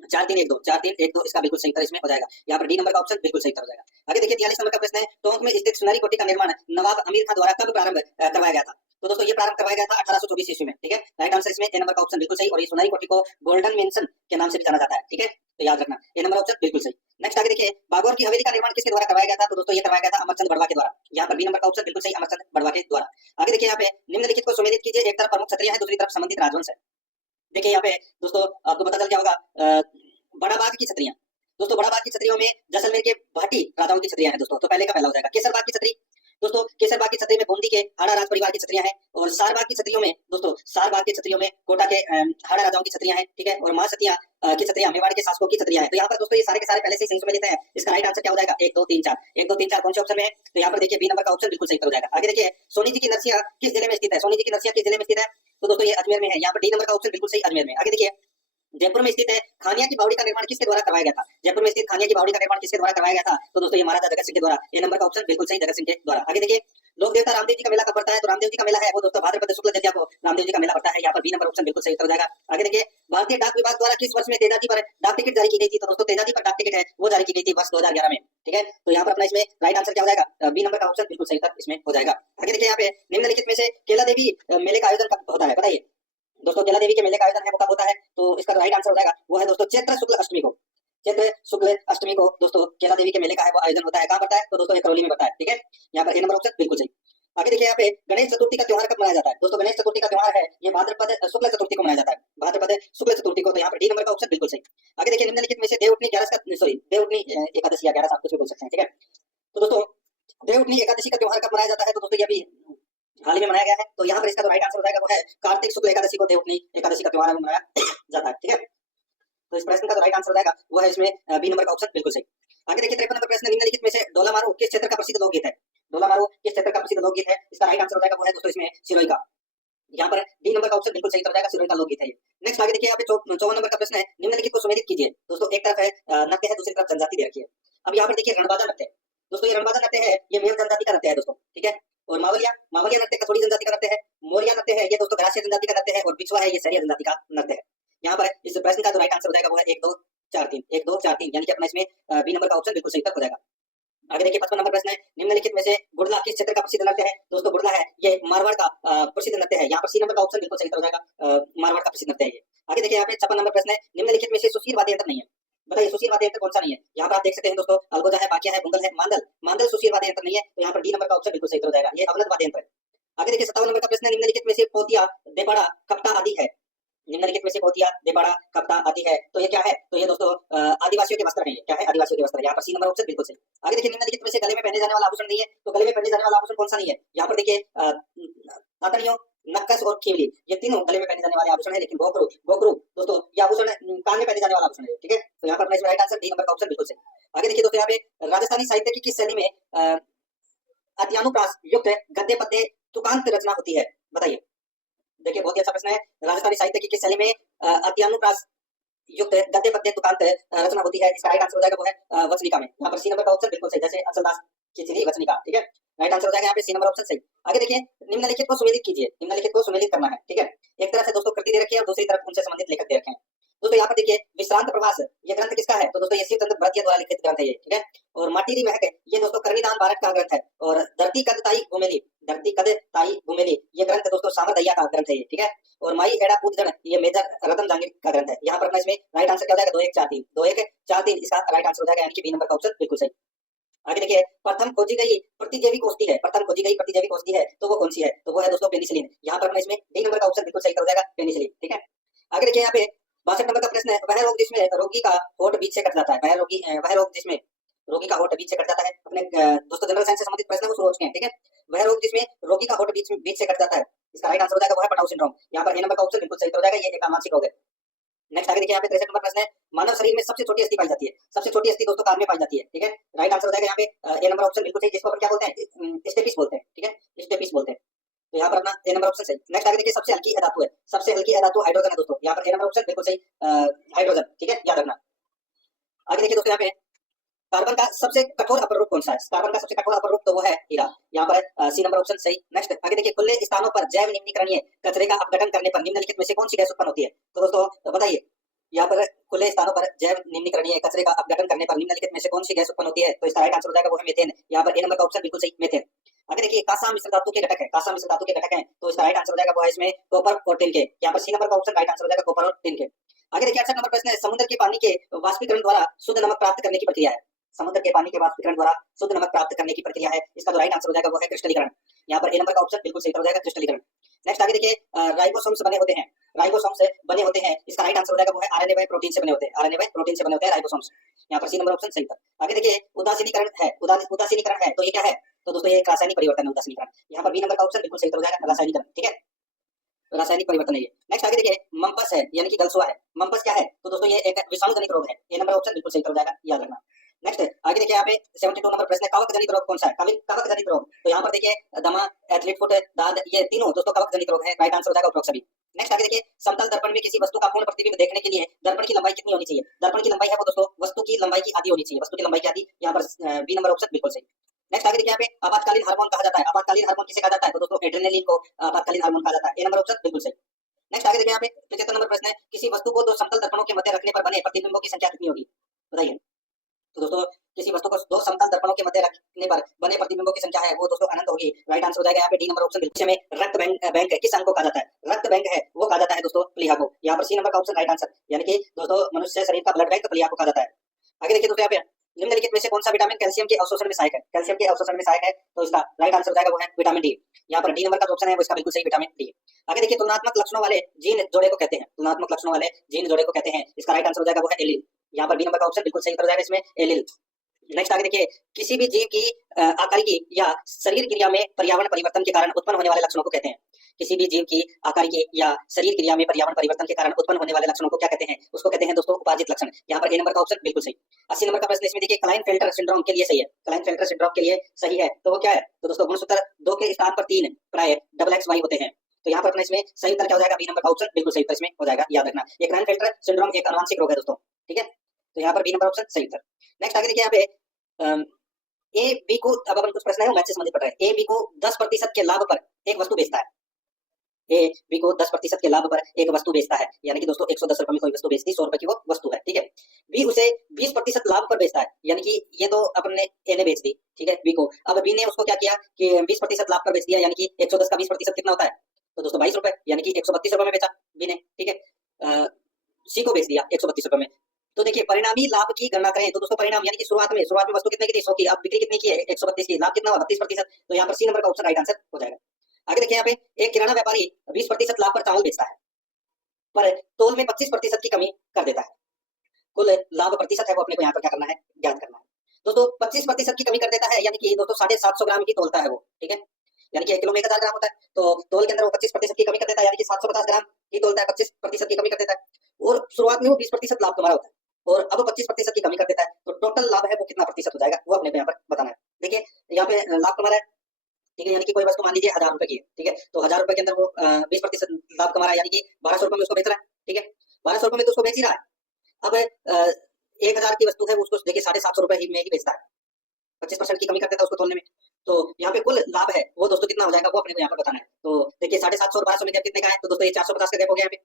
4-3-1-2 इसका बिल्कुल सही उत्तर इसमें हो जाएगा। यहाँ पर डी नंबर का ऑप्शन बिल्कुल सही उत्तर हो जाएगा। आगे देखिए, 43 नंबर का प्रश्न है, टोंक में स्थित सुनारी कोठी का निर्माण नवाब अमीर खान द्वारा कब प्रारंभ करवाया गया था? तो दोस्तों ये प्रारंभ करवाया गया था 1824 ईस्वी में, ठीक है। राइट आंसर इसमें ए नंबर का ऑप्शन बिल्कुल सही। और ये सुनारी कोठी को गोल्डन मेंशन के नाम से भी जाना जाता है, ठीक है, तो याद रखना, ए नंबर ऑप्शन बिल्कुल सही। नेक्स्ट आगे देखिए, बागौर की हवेली का निर्माण किसके द्वारा करवाया गया था? तो दोस्तों ये करवाया गया था अमरचंद बड़वा के द्वारा। यहाँ पर बी नंबर का ऑप्शन बिल्कुल सही, अमरचंद बड़वा के द्वारा। आगे देखिए, यहाँ पे निम्नलिखित को सुमेलित कीजिए। एक तरफ प्रमुख क्षत्रिय है, दूसरी तरफ संबंधित राजवंश है। देखिए यहाँ पे दोस्तों आपको पता चल क्या होगा, बड़ा बाग की क्षत्रियां। दोस्तों बड़ा बाग की क्षत्रियों में जैसलमेर के भाटी राजाओं की क्षत्रियां हैं दोस्तों, तो पहले का पहला हो जाएगा। केसर बाग की क्षत्रिय, दोस्तों केसर बाग की क्षत्रिय में बूंदी के हाड़ा राज परिवार की क्षत्रियां हैं। और सार बाग की क्षत्रियों में दोस्तों, सार बाग की क्षत्रियों में कोटा के हाड़ा राजाओं की क्षत्रियां हैं, ठीक है। और महासतिया की क्षत्रियां मेवाड़ के शासकों की क्षत्रियां हैं। तो यहाँ पर दोस्तों ये सारे के सारे पहले से ही सही में लेते हैं। इसका राइट आंसर क्या हो जाएगा? 1 2 3 4 1 2 3 4 कौन से ऑप्शन में है? तो यहाँ पर देखिए बी नंबर का ऑप्शन बिल्कुल सही हो जाएगा। आगे देखिए, सोनी जी की नरसिया किस जिले में स्थित है? सोनी जी की नरसिया किस जिले में स्थित है? तो दोस्तों ये अजमेर में है। यहाँ पर डी नंबर का ऑप्शन बिल्कुल सही, अजमेर में। आगे देखिए, जयपुर में स्थित है खानिया की बावड़ी का निर्माण किसके द्वारा करवाया गया था? जयपुर में स्थित खानिया की बावड़ी का निर्माण किसके द्वारा करवाया गया था? तो दोस्तों ये महाराजा जगत सिंह के द्वारा। ये नंबर का ऑप्शन बिल्कुल सही, जगत सिंह के द्वारा। आगे देखिए, लोक देवता रामदेव जी का मेला कब पड़ता है? तो रामदेव जी का मेला है वो दोस्तों भाद्रपद शुक्ल तृतीया को रामदेव जी का मेला पड़ता है। यहाँ पर बी नंबर ऑप्शन बिल्कुल सही उत्तर हो जाएगा। आगे देखिए, भारतीय डाक विभाग द्वारा किस वर्ष में तेजाजी पर डाक टिकट जारी की गई थी? तो दोस्तों तेजाजी पर डाक टिकट है वो जारी की गई थी वर्ष 2011 में, ठीक है। तो यहाँ पर अपना इसमें राइट आंसर क्या हो जाएगा? बी नंबर का ऑप्शन बिल्कुल सही उत्तर इसमें हो जाएगा। आगे देखिए, यहाँ पे निम्नलिखित में से केला देवी मेले का आयोजन कब होता है? बताइए दोस्तों, केला देवी के मेले का आयोजन है वो कब होता है? तो इसका राइट आंसर हो जाएगा वो है दोस्तों चैत्र शुक्ल अष्टमी को। चैत्र शुक्ल अष्टमी को दोस्तों केला देवी के मेले का है वो आयोजन होता है। कहाँ पड़ता है? तो दोस्तों ये करौली में पड़ता है, ठीक है। यहाँ पर ए नंबर ऑप्शन बिल्कुल सही। आगे देखिए, यहाँ पे गणेश चतुर्थी का त्योहार कब मनाया जाता है? दोस्तों गणेश चतुर्थी का त्योहार है ये भाद्रपद शुक्ल चतुर्थी को मनाया जाता है, भाद्रपद शुक्ल चतुर्थी को। तो यहाँ पर डी नंबर का ऑप्शन बिल्कुल सही। आगे देखिए, निम्नलिखित में से देवउठनी देवउठनी एकादशी या 11 आप कुछ भी बोल सकते हैं, ठीक है। तो दोस्तों देवउठनी एकादशी का त्योहार कब मनाया जाता है? तो दोस्तों ये अभी हाल ही में मनाया गया है। तो यहाँ पर इसका जो राइट आंसर हो जाएगा वो है कार्तिक शुक्ल एकादशी को देवउठनी एकादशी का त्योहार मनाया जाता है, ठीक है। तो इस प्रश्न का जो राइट आंसर हो जाएगा वो है इसमें बी नंबर का ऑप्शन बिल्कुल सही। आगे देखिए, 53 नंबर प्रश्न, निम्नलिखित में से डोला मारू किस क्षेत्र का प्रसिद्ध लोकगीत है? डोला मारू किस क्षेत्र का प्रसिद्ध लोकगीत है? इसका राइट आंसर हो जाएगा वो है दोस्तों इसमें सिरोही का। यहाँ पर डी नंबर का ऑप्शन बिल्कुल सही हो जाएगा, सिरोही का लोकगीत है ये। नेक्स्ट आगे देखिए, यहाँ पे 54 नंबर का प्रश्न है, निम्नलिखित को सुमेलित कीजिए। दोस्तों एक तरफ है नृत्य है, दूसरी तरफ जनजाति दे रखी है। अब यहाँ पर देखिए रणबाजा नृत्य, दोस्तों ये रणबाजा नृत्य है ये मेव जनजाति का नृत्य है दोस्तों, ठीक है। और मावलिया मावलिया नृत्य कथोड़ी जनजाति का नृत्य है। मोरिया नृत्य है ये दोस्तों ग्रासीय जनजाति का नृत्य है। और बिछुआ है ये सहरिया जनजाति का नृत्य है। यहाँ पर इस प्रश्न का जो राइट आंसर हो जाएगा वो है 1 2 4 3 1 2 4 3, यानी कि अपना इसमें बी नंबर का ऑप्शन बिल्कुल सही हो जाएगा। आगे देखिए, 55 नंबर प्रश्न है, निम्नलिखित में से गुड़ला किस क्षेत्र का प्रसिद्ध नृत्य है? दोस्तों गुड़ला है ये मारवाड़ का प्रसिद्ध नृत्य है। यहाँ पर सी नंबर का ऑप्शन बिल्कुल सही हो जाएगा, मारवाड़ का प्रसिद्ध नृत्य है ये। आगे देखिए, यहाँ पे 56 नंबर प्रश्न है, निम्नलिखित में से सुशील वाद्य यंत्र नहीं है। बताइए सुशील वाद्य यंत्र कौन सा नहीं है? यहाँ पर आप देख सकते हैं दोस्तों, अलगोजा है, बाकिया है, बुंगल है, मांदल मांदल सुशील वाद्य यंत्र नहीं है। तो यहाँ पर डी नंबर का ऑप्शन बिल्कुल सही हो जाएगा, ये अवनद वाद्य यंत्र है। आगे देखिए, 57 नंबर का प्रश्न है, निम्नलिखित में से पोतिया देपाड़ा कप्ता आदि है। निम्नलिखित में से पोतिया देपाड़ा कप्ता आदि है, तो ये क्या है? तो ये दोस्तों आदिवासियों के वस्त्र है। ये क्या है? आदिवासियों के वस्त्र। यहाँ पर सी नंबर ऑप्शन बिल्कुल सही। आगे देखिए, निम्नलिखित में से गले में पहने जाने वाला आभूषण नहीं है। तो गले में पहने जाने वाला आभूषण कौन सा नहीं है? यहाँ पर देखिए तातनियों, नक्कस और खीवली, ये तीनों गले में पहने जाने वाले आभूषण है। लेकिन गोखरू गोखरू दोस्तों ये आभूषण कान में पहने जाने वाला आभूषण है। ठीक है, तो यहाँ पर अपना इसमें राइट आंसर डी नंबर का ऑप्शन बिल्कुल सही। आगे देखिए दोस्तों, यहाँ पे राजस्थानी साहित्य की किस शैली में अद्यानुप्रास युक्त गद्य पद्य तुकांत रचना होती है, बताइए। देखिए बहुत ही अच्छा प्रश्न है। राजस्थानी साहित्य की किस शैली में अद्यानुप्रास युक्त गद्य पद्य तुकांत रचना होती है? इसका राइट आंसर हो जाएगा वो है वचनिका में। यहाँ पर सी नंबर का ऑप्शन बिल्कुल सही, जैसे अचलदास की चिली वचनिका। ठीक है, राइट आंसर हो जाएगा यहाँ पे सी नंबर ऑप्शन सही। आगे देखिए, निम्नलिखित को सुमेलित कीजिए। निम्नलिखित को सुमेलित करना है। ठीक है, एक तरफ से दोस्तों कृति दे रखी है और दूसरी तरफ उनसे संबंधित लेखक दे रखे हैं। दोस्तों यहाँ पर देखिए, विश्रांत प्रवास ये ग्रंथ किसका है? तो दोस्तों ये शिव चंद्र भरतिया द्वारा लिखित ग्रंथ है ये। ठीक है, और माटीरी महक ये दोस्तों करनीदान बारट का ग्रंथ है। और धरती कद ताई घुमेली, धरती कद ताई घुमेली ये ग्रंथ दोस्तों सामर दैया का ग्रंथ है ये। ठीक है, और माई एड़ा पूत जन ये मेजर रतन जहांगीर का ग्रंथ है। यहाँ पर अपना इसमें राइट आंसर क्या हो जाएगा? 2 1 4 3, 2 1 4 3 इसका राइट आंसर हो जाएगा, यानी कि बी नंबर का ऑप्शन बिल्कुल सही। आगे देखिए, प्रथम खोजी गई प्रतिजैविक औषधि है, प्रथम खोजी गई प्रतिजैविक औषधि है तो वो कौन सी है? तो वो है दोस्तों पेनिसिलिन। यहाँ पर अपना इसमें डी नंबर का ऑप्शन बिल्कुल सही हो जाएगा, पेनिसिलिन। ठीक है, आगे देखिए, यहाँ पे 62 नंबर का प्रश्न है, वह रोग जिसमें रोगी का होठ बीच से कट जाता है, वह रोग जिसमें रोगी का होठ बीच से कट जाता है। अपने दोस्तों जनरल साइंस से संबंधित प्रश्न है वो शुरू हो चुके हैं। ठीक है, वह रोग जिसमें रोगी का होठ बीच से कट जाता है, इसका राइट आंसर हो जाएगा वो है पटाउ सिंड्रोम। यहाँ पर ए नंबर का ऑप्शन बिल्कुल सही हो जाएगा, ये एक आनुवंशिक रोग है। नेक्स्ट आगे देखिए, यहाँ पे 63 नंबर प्रश्न है, मानव शरीर में सबसे छोटी अस्थि पाई जाती है, सबसे छोटी अस्थि दोस्तों कान में पाई जाती है। ठीक है, राइट आंसर हो जाएगा यहाँ पे ए नंबर ऑप्शन बिल्कुल सही, जिसको अपन क्या बोलते हैं? स्टेपिस बोलते हैं। ठीक है, स्टेपिस बोलते हैं, तो यहाँ पर अपना ए नंबर ऑप्शन सही। नेक्स्ट आगे देखिए, सबसे हल्की अधातु है, सबसे हल्की अधातु हाइड्रोजन है दोस्तों। यहाँ पर ए नंबर ऑप्शन बिल्कुल सही, हाइड्रोजन। ठीक है, याद रखना। आगे देखिए दोस्तों, यहाँ पे कार्बन का सबसे कठोर अपरूप कौन सा है? कार्बन का सबसे कठोर अपरूप तो वो है हीरा। यहाँ पर सी नंबर ऑप्शन सही। नेक्स्ट आगे देखिए, खुले स्थानों पर जैव निम्नीकरणीय कचरे का अपघटन करने पर निम्नलिखित में से कौन सी गैस उत्पन्न होती है? तो दोस्तों बताइए, यहाँ पर खुले स्थानों पर जैव निम्नीकरणीय कचरे का अपघटन करने पर निम्नलिखित में से कौन सी गैस उत्पन्न होती है? तो इसका राइट आंसर हो जाएगा वो है मीथेन। यहाँ पर ए नंबर का ऑप्शन बिल्कुल सही, मीथेन। आगे देखिए, कांसा मिश्र धातु के घटक है, कांसा मिश्र धातु के घटक है, तो इसका राइट आंसर हो जाएगा वो है इसमें कॉपर और टिन के। यहाँ पर सी नंबर का ऑप्शन राइट आंसर हो जाएगा कॉपर और टिन के। आगे देखिए, 68 नंबर प्रश्न है, समुद्र के पानी के वाष्पीकरण द्वारा शुद्ध नमक प्राप्त करने की प्रक्रिया है, समुद्र के पानी के वाष्पीकरण द्वारा शुद्ध नमक प्राप्त करने की प्रक्रिया है, इसका जो राइट आंसर हो जाएगा वो है क्रिस्टलीकरण। यहाँ पर ए नंबर का ऑप्शन बिल्कुल सही हो जाएगा, क्रिस्टलीकरण। नेक्स्ट आगे देखिए, राइबोसोम्स बने होते हैं, राइबोसोम्स बने होते हैं, इसका राइट आंसर हो जाएगा वो है आरएनए बाय प्रोटीन से बने होते हैं, आरएनए बाय प्रोटीन से बने होते हैं राइबोसोम्स। यहाँ पर सी नंबर ऑप्शन सही था। आगे देखिए, उदासीनीकरण है, उदासीनीकरण है तो ये क्या है? तो दोस्तों ये एक रासायनिक परिवर्तन है, उदासीनीकरण। यहाँ पर बी नंबर का ऑप्शन बिल्कुल सही हो जाएगा, रासायनिकरण। ठीक है, रासायनिक परिवर्तन है ये। नेक्स्ट आगे देखिए, मम्पस है यानी कि गलसुआ है, मम्पस क्या है? तो दोस्तों ये एक विषाणु जनित रोग है, ए नंबर ऑप्शन बिल्कुल सही हो जाएगा, याद रखना। नेक्स्ट आगे देखिए, यहाँ पे 72 नंबर प्रश्न है, कवक जनित रोग कौन सा है? कवक जनित रोग, तो यहाँ पर देखिए दमा, एथलीट फुट, दाद ये तीनों दोस्तों कवक जनित रोग है, राइट आंसर हो जाएगा उपरोक्त सभी। नेक्स्ट आगे देखिए, समतल दर्पण में किसी वस्तु का पूर्ण प्रतिबिंब देखने के लिए दर्पण की लंबाई कितनी होनी चाहिए? दर्पण की लंबाई है वो दोस्तों वस्तु की लंबाई की आधी होनी चाहिए, वस्तु की लंबाई की आधी। यहाँ पर बी नंबर ऑप्शन बिल्कुल सही। नेक्स्ट आगे देखिए, यहाँ पे आपातकालीन हार्मोन कहा जाता है, आपातकालीन हार्मोन किसे कहा जाता है? तो दोस्तों एड्रेनलिन को आपातकालीन हार्मोन कहा जाता है, ए नंबर ऑप्शन बिल्कुल सही। नेक्स्ट आगे देखिए, यहाँ पे 75 नंबर प्रश्न है, किसी वस्तु को दो समतल दर्पणों के मध्य रखने पर बने प्रतिबिंबों की संख्या कितनी होगी, बताइए। तो दोस्तों किसी वस्तु को दो समतल दर्पणों के मध्य रखने पर बने प्रतिबिंबों की संख्या है वो दोस्तों अनंत होगी, राइट आंसर हो जाएगा यहाँ पे डी नंबर ऑप्शन बिल्कुल। में रक्त बैंक किस अंग को कहा जाता है? रक्त बैंक है वो कहा जाता है दोस्तों प्लीहा को। यहाँ पर सी नंबर का ऑप्शन राइट आंसर, यानी कि दोस्तों मनुष्य शरीर का ब्लड बैंक प्लीहा को कहा जाता है। आगे देखिए दोस्तों, यहाँ पे निम्नलिखित में से कौन सा विटामिन कैल्शियम के अवशोषण में सहायक है? कैल्शियम के अवशोषण में सहायक है, तो इसका राइट आंसर हो जाएगा वो है विटामिन डी। यहाँ पर डी नंबर का ऑप्शन है वो इसका बिल्कुल सही, विटामिन डी। आगे देखिए, तुलनात्मक लक्षणों वाले जीन जोड़े को कहते हैं, तुलनात्मक लक्षणों वाले जीन जोड़े को कहते हैं, इसका राइट आंसर हो जाएगा वो है एलील। यहाँ पर बी नंबर का ऑप्शन बिल्कुल सही हो जाएगा इसमें, एलील। नेक्स्ट आगे देखिए, किसी भी जीव की आकारिकी या शरीर क्रिया में पर्यावरण परिवर्तन के कारण उत्पन्न होने वाले लक्षणों को कहते हैं। किसी भी जीव की आकारिकी या शरीर क्रिया में पर्यावरण परिवर्तन के कारण उत्पन्न होने वाले लक्षणों को क्या कहते हैं? उसको कहते हैं दोस्तों उपार्जित लक्षण। यहाँ पर ए नंबर का ऑप्शन बिल्कुल सही। 80 नंबर का प्रश्न इसमें देखिए, क्लाइनफेल्टर सिंड्रोम के लिए सही है, क्लाइनफेल्टर सिंड्रोम के लिए सही है तो वो क्या है? तो दोस्तों गुणसूत्र 2 के स्थान पर 3 प्राय XXY होते हैं, तो यहाँ पर अपने इसमें सही उत्तर क्या हो जाएगा? बी नंबर का ऑप्शन बिल्कुल सही उत्तर इसमें हो जाएगा, याद रखना। ये क्लाइनफेल्टर सिंड्रोम एक आनुवंशिक रोग है दोस्तों, ठीक है, तो यहाँ पर बी नंबर ऑप्शन सही उत्तर। नेक्स्ट आगे देखिए, यहाँ पे ए बी को, अब अपन कुछ प्रश्न है मैथ से संबंधित पढ़ रहे हैं। ए बी को 10% के लाभ पर एक वस्तु बेचता है, ए बी को 10% के लाभ पर एक वस्तु बेचता है, यानी कि दोस्तों 110 रुपए में कोई वस्तु बेचती, 100 रुपए की वो वस्तु है, ठीक है। बी उसे 20% लाभ पर बेचता है, यानी कि ये तो अपन ने ए ने बेच दी, ठीक है, बी को। अब बी ने उसको क्या किया कि 20% लाभ पर बेच दिया, यानी कि 110 का 20% कितना होता है? तो दोस्तों 22 रुपए, यानी कि 132 रुपए में बेचा बी ने, ठीक है। सी को बेच दिया 132 रुपए में। तो देखिए, परिणामी लाभ की गणना करें तो दोस्तों परिणाम यानी कि शुरुआत में वस्तु कितने की थी? 100 की, अब बिक्री कितनी की है? 132 की, लाभ कितना हुआ? 32%, तो यहाँ पर सी नंबर का ऑप्शन राइट आंसर हो जाएगा। आगे देखिए, यहाँ पे एक किराना व्यापारी 20% लाभ पर चावल बेचता है, पर तोल में 25% की कमी कर देता है। कुल लाभ प्रतिशत है वो अपने को यहाँ पर क्या करना है? ज्ञात करना है। दोस्तों 25% की कमी कर देता है, यानी कि दोस्तों 750 ग्राम की तोलता है वो, ठीक है। यानी कि 1 किलो में 1000 ग्राम होता है, तो तौल के अंदर वो 25% की कमी कर देता है, यानी कि 750 ग्राम ही तौलता है, 25% की कमी कर देता है। और शुरुआत में वो 20% लाभ कमा रहा होता है और अब 25% की कमी कर देता है, तो टोटल लाभ है वो कितना प्रतिशत हो जाएगा वो अपने को यहाँ पर बताना है। देखिए यहाँ पे लाभ कमा रहा है, ठीक है, यानी कि कोई वस्तु मान लीजिए 1000 रुपए की है, ठीक है, तो 1000 रुपए के अंदर वो 20% लाभ कमा रहा है, यानी कि 1200 रुपए में उसको बेच रहा है, ठीक है, 1200 रुपए में तो उसको बेच ही रहा है। अब 1000 की वस्तु है वो उसको देखिए 750 रुपए ही में ही बेचता है, 25% की कमी कर देता है उसको तोलने में। तो यहाँ पे कुल लाभ है वो दोस्तों कितना हो जाएगा वो अपने को यहाँ पर बताना है। तो देखिए 750 और 1200 में गैप कितने का है, तो दोस्तों ये 450 का गैप हो गया यहाँ पे,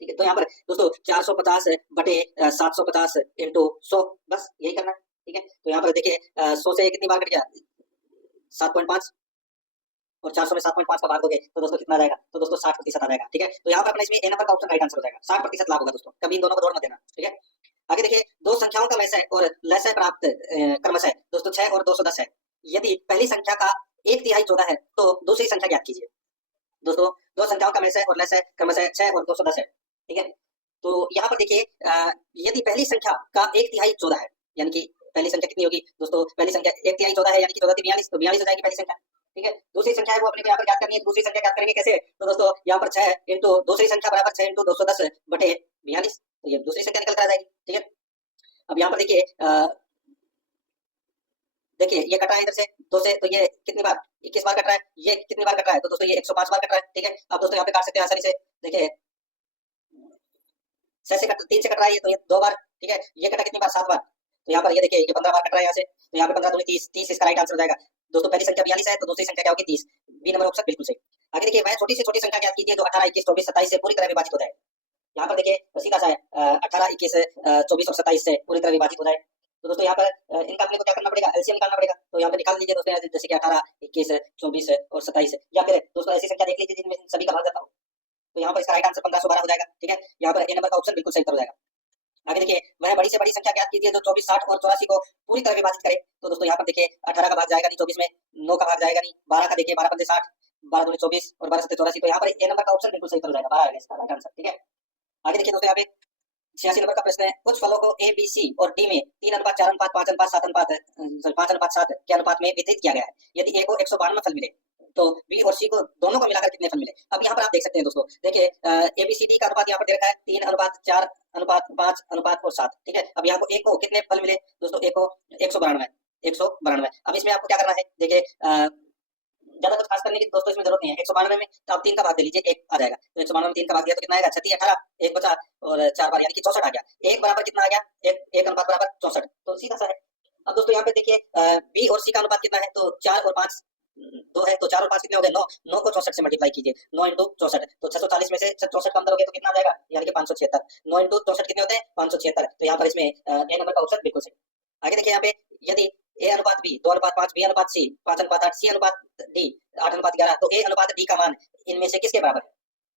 ठीक है। तो यहाँ पर दोस्तों 450 बटे 750 इंटू 100, बस यही करना है, ठीक है। तो यहाँ पर देखिए 100 से कितनी बार कट गया, 7.5, और 400 में 7.5 का भाग दोगे तो दोस्तों कितना आ जाएगा, तो दोस्तों 60% आ जाएगा, ठीक है। तो यहाँ पर अपना इसमें ए नंबर का ऑप्शन राइट आंसर हो जाएगा, 60% लाभ होगा दोस्तों, कभी इन दोनों को जोड़ मत देना, ठीक है। आगे देखिए दो संख्याओं का वैसे और लैसे प्राप्त क्रमशः दोस्तों 6 और 210 है। यदि पहली संख्या का 1/3 14 है तो दूसरी संख्या ज्ञात कीजिए। दोस्तों दो संख्याओं का वैसे और लैसे क्रमशः 6 और 210 है, ठीक है। तो यहाँ पर देखिए यदि पहली संख्या का 1/3 14 है, यानी कि पहली संख्या कितनी होगी दोस्तों, पहली संख्या 1/3 14 है, यानी कि 14 × 42, तो 42 हो जाएगी पहली संख्या, ठीक है। दूसरी संख्या है वो अपने को यहाँ पर ज्ञात करनी है, दूसरी संख्या ज्ञात करेंगे कैसे, तो दोस्तों यहाँ पर 6 इंटू दूसरी संख्या बराबर 6 इंटू 210 बटे 42, तो ये दूसरी संख्या निकल कर आ जाएगी, ठीक है। अब यहाँ पर देखिए देखिए ये कट रहा है इधर से 2 से, तो ये कितनी बार 21 बार कट रहा है, ये कितनी बार कट रहा है, तो दोस्तों ये 105 बार कट रहा है, ठीक है। अब दोस्तों यहाँ पे काट सकते हैं आसानी से, देखिए 6 से 3 से कट रहा है, ये तो ये 2 बार, ठीक है। ये कटा कितनी बार 7 बार, तो यहाँ पर ये देखिए ये 15 बार कट रहा है यहाँ से, तो यहाँ पे 15 दूनी 30, 30 इसका राइट आंसर हो जाएगा। दोस्तों पहली संख्या 42 है तो दूसरी संख्या क्या होगी 30, बी नंबर ऑप्शन बिल्कुल सही। आगे देखिए वह छोटी से छोटी संख्या ज्ञात कीजिए जो 18 21 24 27 से पूरी तरह विभाजित हो जाए। यहाँ पर देखिए सीधा सा है 18 21 24 और 27 से पूरी तरह विभाजित हो जाए, तो दोस्तों यहाँ पर इनका अपने को क्या करना पड़ेगा, एलसीएम निकालना पड़ेगा। तो यहाँ पे निकाल लीजिए दोस्तों, जैसे कि 18 21 24 और 27, या फिर दोस्तों ऐसी संख्या देख लीजिए जिनमें सभी का भाग जाता हो, तो यहाँ पर इसका राइट आंसर 1512 हो जाएगा, ठीक है। यहाँ पर ए नंबर का ऑप्शन बिल्कुल सही हो जाएगा। आगे देखिए वह बड़ी से बड़ी संख्या ज्ञात कीजिए जो 24 60 और 84 को पूरी तरह विभाजित करे। तो दोस्तों यहाँ पर देखिए 18 का भाग जाएगा नहीं 24 में, 9 का भाग जाएगा नहीं, 12 का देखिए 12 पंजे 60, 12 दूनी 24 और 12 सत्ते 84, तो यहाँ पर ए नंबर का ऑप्शन बिल्कुल सही हो जाएगा, 12 आएगा इसका राइट आंसर, ठीक है। आगे देखिए दोस्तों यहाँ पे 86 नंबर का प्रश्न है, कुछ फलों को ए बी सी और डी में 3:4:5 5:7 के अनुपात में वितरित किया गया है। यदि ए को 152 फल मिले तो बी और सी को दोनों को मिलाकर कितने फल मिले। अब यहाँ पर आप देख सकते हैं दोस्तों, देखिए ए बी सी डी का अनुपात यहाँ पर दे रखा है 3:4:5:7, ठीक है। अब यहाँ को ए को कितने फल मिले दोस्तों, ए को 192। अब इसमें आपको क्या करना है, देखिए ज्यादा कुछ खास करने की दोस्तों इसमें जरूरत नहीं है। 192 में तो आप 3 का भाग दे लीजिए, 1 आ जाएगा, तो 192 में 3 का भाग दिया तो कितना आएगा, 36 18, 1 बचा और 4 बार यानी कि 64 आ गया। 1 बराबर कितना आ गया, 1 अनुपात बराबर 64, तो सीधा सा है। अब दोस्तों यहाँ पे देखिए बी और सी का अनुपात कितना है, तो 4 और 5 2 है, तो 4 और 5 कितने हो गए 9, 9 को 64 से मल्टीप्लाई कीजिए, 9 इंटू 64, तो 640 में से 64 कम करोगे तो कितना आ जाएगा, यानी कि 576, 9 इंटू 64 कितने होते हैं 576, तो यहाँ पर इसमें ए नंबर का ऑप्शन बिल्कुल सही। आगे देखिए यहाँ पे यदि ए अनुपात बी 2:5, बी अनुपात सी 5:8, सी अनुपात डी 8:11, तो ए अनुपात डी का मान इनमें से किसके बराबर है।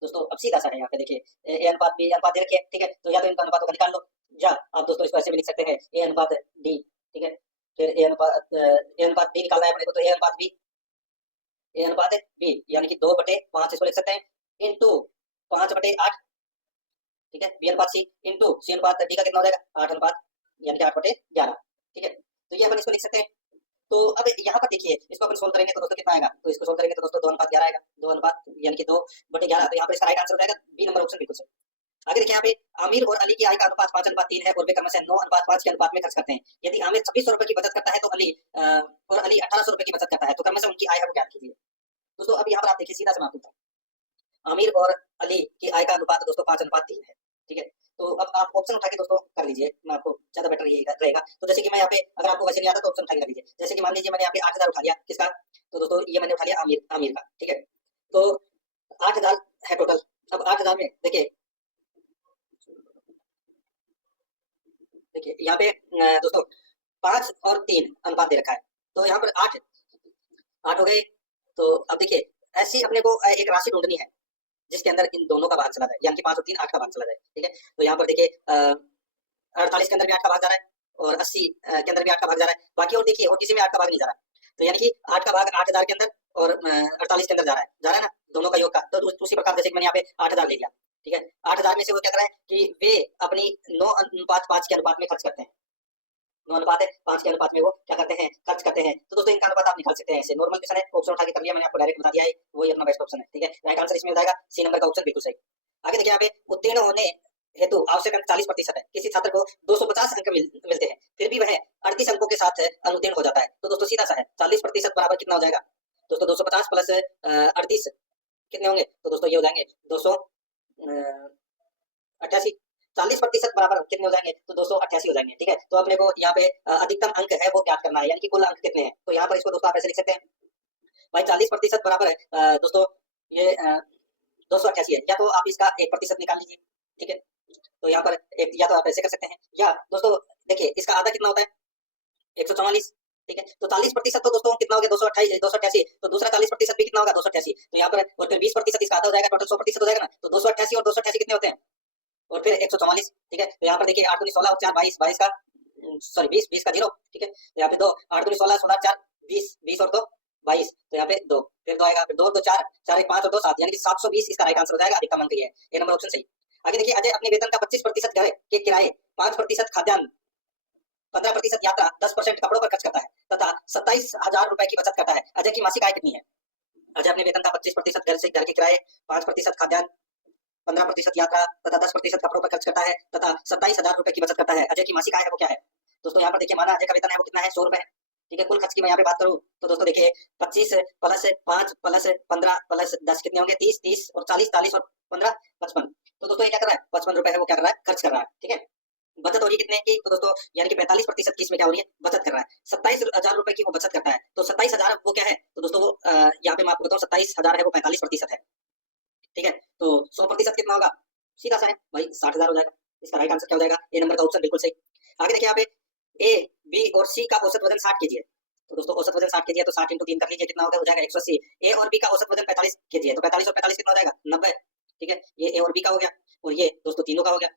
दोस्तों अब सीधा सा है, यहाँ पे देखिए ए अनुपात बी अनुपात दे रखे हैं, ठीक है, तो या तो इनका अनुपात निकाल लो, या आप दोस्तों इसको ऐसे भी लिख सकते हैं ए अनुपात डी, ठीक है। फिर ए अनुपात डी निकालना है अपने को, तो ए अनुपात बी यानी कि 2/5 इसको लिख सकते हैं, इंटू 5/8, ठीक है, बी अनुपात सी इंटू सी अनुपात डी का कितना हो जाएगा 8 यानी कि 8/11, ठीक है। तो ये अपन इसको लिख सकते हैं। तो अब यहाँ पर देखिए इसको अपन सोल्व करेंगे तो दोस्तों कितना आएगा, तो इसको सोल्व करेंगे तो दोस्तों 2:11 आएगा, 2 अनुपात यानी कि 2/11, तो यहाँ पर इसका राइट आंसर हो जाएगा बी नंबर ऑप्शन बिल्कुल सही। आगे देखिए यहाँ पे आमिर और अली की आय का अनुपात 5:3 है और वे क्रमशः 9:5 के अनुपात में खर्च करते हैं। यदि आमिर 2600 रुपए की बचत करता है तो अली 1800 रुपए की बचत करता है, तो क्रमशः उनकी आय है वो ज्ञात कीजिए। दोस्तों अब यहाँ पर आप देखिए सीधा सा मामला, आमिर और अली की आय का अनुपात दोस्तों 5:3 है, ठीक है। तो अब आप ऑप्शन उठा के दोस्तों कर लीजिए, मैं आपको ज्यादा बेटर यही रहेगा। तो जैसे कि मैं यहाँ पे अगर आपको वैसे नहीं आता तो ऑप्शन उठा के कर लीजिए, जैसे कि मान लीजिए मैंने यहाँ पे 8000 उठा लिया, किसका, तो दोस्तों ये मैंने उठा लिया आमिर का, ठीक है। तो 8000 है टोटल। अब 8000 में देखिए यहाँ पे दोस्तों 5 और 3 अनुपात दे रखा है, तो यहाँ पर 8 हो गए। तो अब देखिए ऐसी अपने को एक राशि ढूंढनी है जिसके अंदर इन दोनों का भाग चला जाए, यानी कि 5 और 3 8 का भाग चला जाए, ठीक है। तो यहाँ पर देखिए 48 के अंदर भी 8 का भाग जा रहा है और 80 के अंदर भी 8 का भाग जा रहा है, बाकी और देखिए और किसी में 8 का भाग नहीं जा रहा है, तो यानी कि 8 का भाग 8000 के अंदर और 48 के अंदर जा रहा है ना, दोनों का योग का। तो उसी प्रकार जैसे मैंने यहाँ पे 8000 ले लिया, ठीक है, 8000 में से वो क्या कर रहा है कि वे अपनी 9:5 के अनुपात में खर्च करते हैं, 9 अनुपात है, 5 के अनुपात में वो क्या करते हैं, खर्च करते हैं। तो दोस्तों इनका अनुपात आप निकाल सकते हैं ऐसे। नॉर्मल क्वेश्चन है, ऑप्शन उठा के कर लिया मैंने, आपको डायरेक्ट बता दिया है, वही अपना बेस्ट ऑप्शन है। ठीक है, राइट आंसर इसमें हो जाएगा सी नंबर का ऑप्शन, बिल्कुल सही। आगे देखिए यहाँ पे उत्तीर्ण होने हेतु आवश्यक अंक 40% है। किसी छात्र को 250 अंक मिलते हैं, फिर भी वह 38 अंकों के साथ अनुत्तीर्ण हो जाता है। तो दोस्तों सीधा सा है, 40% बराबर कितना हो जाएगा दोस्तों, 250 प्लस 38 कितने होंगे, तो दोस्तों ये हो जाएंगे 288। 40% बराबर कितने हो जाएंगे, तो 288 हो जाएंगे। ठीक है, तो अपने को यहाँ पे अधिकतम अंक है वो ज्ञात करना है, यानी कि कुल अंक कितने हैं। तो यहाँ पर इसको दोस्तों आप ऐसे लिख सकते हैं भाई, 40% बराबर है दोस्तों ये 288 है, या तो आप इसका 1% निकाल लीजिए। ठीक है, तो यहाँ पर एक, या तो आप ऐसे कर सकते हैं, या दोस्तों देखिए इसका आधा कितना होता है, 144। ठीक है, तो 40% तो दोस्तों कितना हो गया, 288। तो दूसरा 40% भी कितना होगा, 288। तो यहाँ पर और फिर 20% इसका आधा हो जाएगा, टोटल 100% हो जाएगा ना। तो 288 और 288 कितने होते हैं, और फिर 144। ठीक है, तो यहाँ पर देखिए 8 दूनी 16 और 4 22, 22 का सॉरी 20, 20 का 0। ठीक है, तो यहाँ पे 2 8 दूनी 16 16 4 20, 20 और 2 22, तो यहाँ पे 2, फिर 2 आएगा, फिर 2 2 4 4 1 5 और 2 7, यानी कि 720 इसका राइट आंसर हो जाएगा। अधिकतम अंक ये है, ये नंबर ऑप्शन सही। आगे देखिए, अजय अपने वेतन का 25% घर के किराए, 5% खाद्यान्न, 15% यात्रा, 10% कपड़ों पर खर्च करता है तथा 27,000 रुपए की बचत करता है। अजय की मासिक आय कितनी है। अजय अपने वेतन का 25% घर के किराए, 5% खाद्यान्न, 15% यात्रा तथा 10% कपड़ों पर खर्च करता है तथा 27,000 रुपए की बचत करता है। अजय की मासिक आय है वो क्या है दोस्तों, यहाँ पर देखिए माना अजय का वेतन है वो कितना है, 100 रुपए। ठीक है, कुल खर्च की मैं यहाँ पे बात करूँ तो दोस्तों देखिए 25 प्लस 5 प्लस 15 प्लस 10 कितने होंगे, 30 30 और 40 40 और 15 55। तो दोस्तों ये क्या कर रहा है, 55 रुपए है वो क्या कर रहा है, खर्च कर रहा है। ठीक है, बचत हो रही है कितने की, तो दोस्तों यानी कि 45% की इसमें क्या हो रही है, बचत कर रहा है। 27,000 रुपए की वो बचत करता है, तो 27,000 वो क्या है, तो दोस्तों वो यहाँ पे मैं आपको बताऊँ 27,000 है वो 45% है। ठीक है, तो 100% कितना होगा, सीधा सा है भाई 60,000 हो जाएगा। इसका राइट आंसर क्या हो जाएगा, ए नंबर का ऑप्शन बिल्कुल सही। आगे देखिए यहाँ पे ए बी और सी का औसत वजन 60 केजी है। तो दोस्तों औसत वजन 60 केजी है, तो 60 × 3 कर लीजिए, कितना हो जाएगा 180। ए और बी का औसत वजन 45 केजी है, तो 45 और 45 कितना हो जाएगा, 90। ठीक है, ये ए और बी का हो गया, और ये दोस्तों तीनों का हो गया।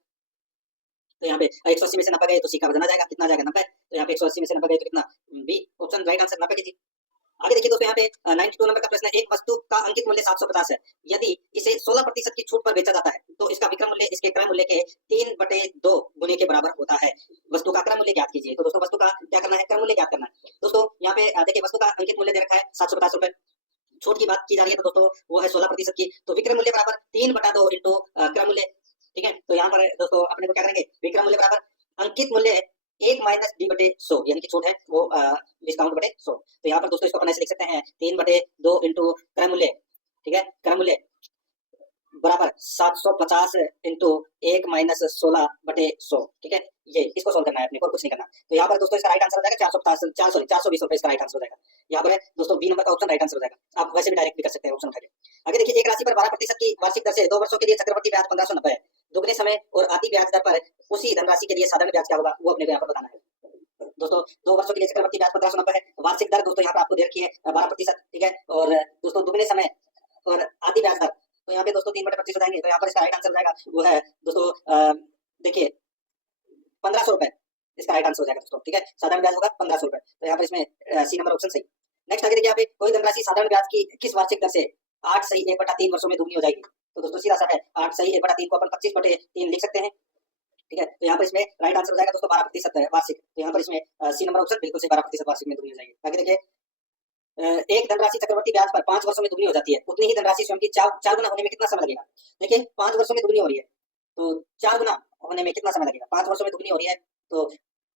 तो यहाँ पे 180 में से 90 गए तो सी का वजन आ जाएगा, कितना आ जाएगा 90। तो यहाँ पे 180 में से 90 गए तो कितना, B option right answer 90 KG. आगे देखिए दोस्तों यहाँ पे 92 नंबर का प्रश्न है, एक वस्तु का अंकित मूल्य 750 है, यदि इसे 16% की छूट पर बेचा जाता है तो इसका विक्रय मूल्य इसके क्रय मूल्य के 3/2 गुने के बराबर होता है। वस्तु का क्रय मूल्य ज्ञात कीजिए। तो दोस्तों वस्तु का क्या करना है, क्रय मूल्य ज्ञात करना है। दोस्तों यहाँ पे देखिए वस्तु का अंकित मूल्य दे रखा है 750 रुपए, छूट की बात की जा रही है तो दोस्तों वो है 16% की, तो विक्रय मूल्य बराबर 3/2 इंटू क्रय मूल्य। ठीक है, तो यहाँ पर दोस्तों अपने को क्या करेंगे, विक्रय मूल्य बराबर अंकित मूल्य 1 माइनस d/100, यानी कि छूट है वो डिस्काउंट बटे 100। तो यहाँ पर दोस्तों इसको अपन ऐसे लिख सकते हैं 3/2 इंटू क्रय मूल्य। ठीक है, क्रय मूल्य बराबर 750 इंटू 1 माइनस 16/100। ठीक है, ये इसको सोल्व करना है अपने को, कुछ नहीं करना। तो यहाँ पर दोस्तों इसका राइट आंसर हो जाएगा 420 रुपए इसका राइट आंसर हो जाएगा। यहाँ पर है दोस्तों बी नंबर का ऑप्शन राइट आंसर हो जाएगा। आप वैसे भी डायरेक्ट भी कर सकते हैं ऑप्शन उठा के। आगे देखिए, एक राशि पर 12% की वार्षिक दर से 2 वर्षों के लिए चक्रवर्ती ब्याज 1590 है। दुगने समय और आधी ब्याज दर पर उसी धनराशि के लिए साधारण ब्याज क्या होगा, वो अपने को यहाँ पर बताना है। दोस्तों 2 वर्षों के लिए चक्रवर्ती ब्याज 1590 है, वार्षिक दर दोस्तों यहाँ पर आपको दे रखी है 12%। ठीक है, और दोस्तों दुगने समय और आधी ब्याज दर, तो यहाँ पे दोस्तों 3/25 हो जाएंगे। तो यहाँ पर इसका राइट आंसर हो जाएगा वो है दोस्तों देखिए 1500 रुपए इसका राइट आंसर हो जाएगा दोस्तों। ठीक है, साधारण ब्याज होगा 1500 रुपए, तो यहाँ पर इसमें सी नंबर ऑप्शन सही। नेक्स्ट आगे देखिए, यहाँ पे कोई धनराशि साधारण ब्याज की किस वार्षिक दर से 8 सही 1/3 वर्षों में दुगनी हो जाएगी। तो दोस्तों सीधा सा है, 8 सही 1/3 को अपन 25/3 लिख सकते हैं। ठीक है, तो यहाँ पर इसमें राइट आंसर हो जाएगा दोस्तों 12% है वार्षिक। तो यहाँ पर इसमें सी नंबर ऑप्शन बिल्कुल से 12% वार्षिक में दुगनी हो जाएगी। आगे देखिए, एक धनराशि चक्रवर्ती ब्याज पर 5 वर्षों में दुगनी हो जाती है, उतनी ही धनराशि स्वयं की 4 गुना होने में कितना समय लगेगा। देखिए 5 वर्षों में दुगनी हो रही है, तो 4 गुना होने में कितना समय लगेगा। 5 वर्षों में दुगनी हो रही है, तो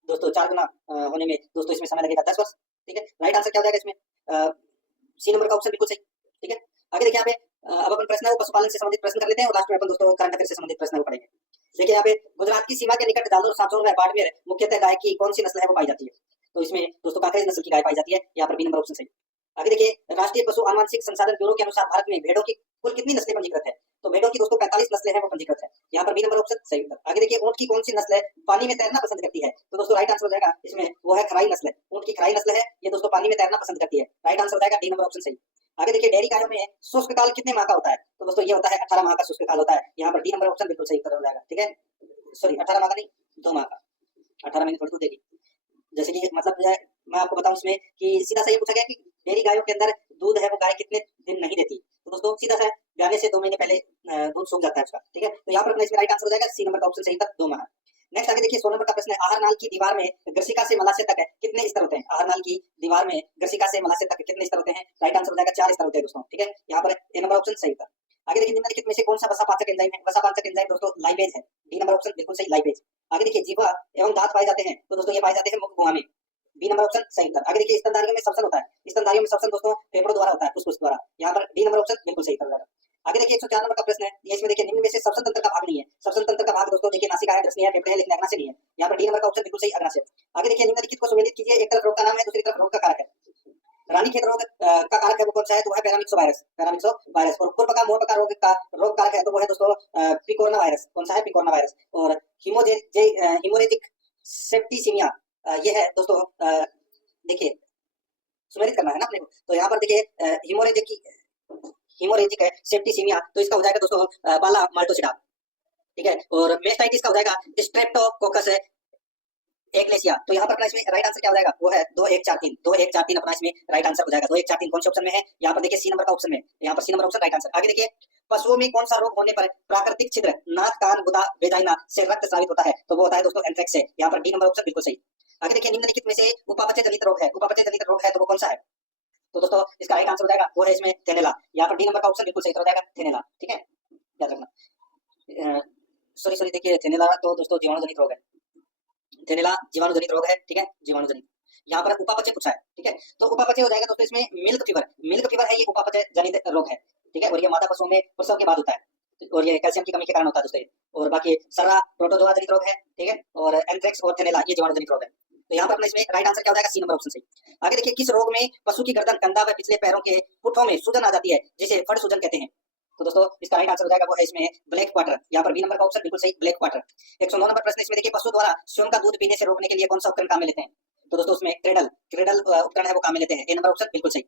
दोस्तों 4 गुना होने में दोस्तों इसमें समय लगेगा 10 वर्ष। ठीक है, राइट आंसर क्या हो जाएगा इसमें, सी नंबर का ऑप्शन बिल्कुल सही। ठीक है, आगे देखिए यहाँ पे अब अपन प्रश्न है वो पशुपालन से संबंधित प्रश्न कर लेते हैं, और लास्ट में अपन दोस्तों करंट अफेयर से संबंधित प्रश्न वो पढ़ेंगे। देखिए यहाँ पे गुजरात की सीमा के निकट जालोर, सांचौर व बाड़मेर मुख्यतः गाय की कौन सी नस्ल है वो पाई जाती है। तो इसमें दोस्तों कांकरेज नस्ल की गाय पाई जाती है, यहाँ पर बी नंबर ऑप्शन सही। आगे देखिए, राष्ट्रीय पशु आनुवंशिक संसाधन ब्यूरो के अनुसार भारत में भेड़ों की कुल कितनी नस्लें पंजीकृत है। तो भेड़ों की दोस्तों 45 नस्लें हैं वो पंजीकृत है, यहाँ पर बी नंबर ऑप्शन सही उत्तर। आगे देखिए, ऊंट की कौन सी नस्ल है पानी में तैरना पसंद करती है। तो दोस्तों राइट आंसर हो जाएगा इसमें वो है खराई नस्ल है, ऊंट की खराई नस्ल है ये दोस्तों पानी में तैरना पसंद करती है। राइट आंसर हो जाएगा डी नंबर ऑप्शन सही। आगे देखिए, डेयरी गायों में शुष्क काल कितने माह का होता है। तो दोस्तों ये होता है 18 माह का शुष्क काल होता है, यहाँ पर डी नंबर ऑप्शन बिल्कुल सही उत्तर हो जाएगा। ठीक है, सॉरी 18 माह का नहीं, 2 माह का, 18 महीने थोड़ी दूध देगी। जैसे कि मतलब जो है मैं आपको बताऊं इसमें कि सीधा सा ये पूछा गया कि डेयरी गायों के अंदर दूध है वो गाय कितने दिन नहीं देती। तो दोस्तों सीधा सा है, ब्याने से 2 महीने पहले दूध सूख जाता है उसका। ठीक है, तो यहाँ पर अपना इसमें राइट आंसर हो जाएगा सी नंबर का ऑप्शन सही था, 2 माह। नेक्स्ट आगे देखिए 16 नंबर का प्रश्न है, आहारनाल की दीवार में ग्रसिका से मलाशय तक कितने स्तर होते हैं? आहारनाल की दीवार में ग्रसिका से मलाशय तक कितने स्तर होते हैं? राइट आंसर हो जाएगा 4 स्तर होते हैं दोस्तों, ठीक है। यहाँ पर ए नंबर ऑप्शन सही था। आगे देखिए निम्नलिखित में से कौन सा वसापाचक एंजाइम है? वसापाचक एंजाइम दोस्तों लाइपेज है, डी नंबर ऑप्शन बिल्कुल सही लाइपेज। आगे देखिए जीवा एवं दांत पाए जाते हैं, तो दोस्तों ये पाए जाते हैं मुख गुहा में, बी नंबर ऑप्शन सही उत्तर। आगे देखिए स्तनधारियों में श्वसन होता है, स्तनधारियों में श्वसन दोस्तों फेफड़ों द्वारा होता है, फुसफुस द्वारा, यहाँ पर डी नंबर ऑप्शन बिल्कुल सही उत्तर हो जाएगा। आगे देखिए 104 नंबर का प्रश्न है, ये इसमें देखिए निम्न में से श्वसन तंत्र का भाग नहीं है। श्वसन तंत्र का भाग दोस्तों देखिए नासिका है, ग्रसनी है, फेफड़े है, लेकिन अग्नाशय नहीं है, यहाँ पर डी नंबर का ऑप्शन बिल्कुल सही अग्नाशय। आगे देखिए निम्नलिखित को सुमेलित कीजिए, एक तरफ रोग का नाम है, दूसरी तरफ रोग का कारक है। रानीखेत रोग का कारक है वो कौन सा है? तो वह पैरामिक्सो वायरस, पैरामिक्सो वायरस। और खुरपका मोरपका रोग का रोग कारक है तो वो है दोस्तों पिकोरना वायरस। कौन सा है? पिकोरना वायरस। और हिमोरेजिक सेप्टिसिमिया ये है दोस्तों देखिए सुमेलित करना है ना अपने को, तो यहाँ पर देखिए हिमोरेजिक है सेप्टिसिमिया, तो इसका हो जाएगा दोस्तों बाला माल्टोसिडा, ठीक है। और मेस्टाइटिस का हो जाएगा स्ट्रेप्टोकोकस एक्लेसिया, तो यहाँ पर अपना इसमें राइट आंसर क्या हो जाएगा? वो है 2143, 2143 अपना इसमें राइट आंसर हो जाएगा। 2143 कौन से ऑप्शन में है? यहाँ पर देखिए सी नंबर का ऑप्शन में, यहाँ पर C number option right answer. आगे देखिए पशुओं में कौन सा रोग होने पर प्राकृतिक छिद्र नाक कान गुदा वेजाइना से रक्त स्रावित होता है? तो वो होता है दोस्तों एंथ्रेक्स से, यहाँ पर डी नंबर ऑप्शन बिल्कुल सही। आगे देखिए निम्नलिखित में से उपापचय जनित रोग है, उपापचय जनित रोग है तो वो कौन सा है? तो दोस्तों इसका राइट आंसर हो जाएगा वो है इसमें थेनेला, यहाँ पर डी नंबर का ऑप्शन बिल्कुल सही हो जाएगा थेनेला, ठीक है, याद रखना। सॉरी देखिए थेनेला तो दोस्तों जीवाणु जनित रोग है, थेनेला जीवाणु जनित रोग है, ठीक है, जीवाणु जनित। यहाँ पर उपापचय पूछा है, ठीक है, तो उपापचय हो जाएगा दोस्तों इसमें मिल्क फीवर, मिल्क फीवर है ये उपापचय जनित रोग है, ठीक है, और ये मादा पशुओं में प्रसव के बाद होता है और ये कैल्शियम की कमी के कारण होता है दोस्तों। और बाकी सर्रा प्रोटोजोआ जनित रोग है, ठीक है, और एंथ्रेक्स और थेनेला ये जीवाणु जनित रोग है। तो यहाँ पर अपना इसमें राइट आंसर क्या हो जाएगा? सी नंबर ऑप्शन सही। आगे देखिए किस रोग में पशु की गर्दन, कंधा व पिछले पैरों के पुट्ठों में सूजन आ जाती है जिसे फट सूजन कहते हैं? तो दोस्तों इसका राइट आंसर हो जाएगा वो है इसमें ब्लैक क्वार्टर, यहाँ पर बी नंबर का ऑप्शन बिल्कुल सही ब्लैक क्वार्टर। 109 नंबर प्रश्न इसमें देखिए पशु द्वारा स्वयं का दूध पीने से रोकने के लिए कौन सा उपकरण काम में लेते हैं? तो दोस्तों उसमें क्रेडल उपकरण है वो काम में लेते हैं, ए नंबर ऑप्शन बिल्कुल सही।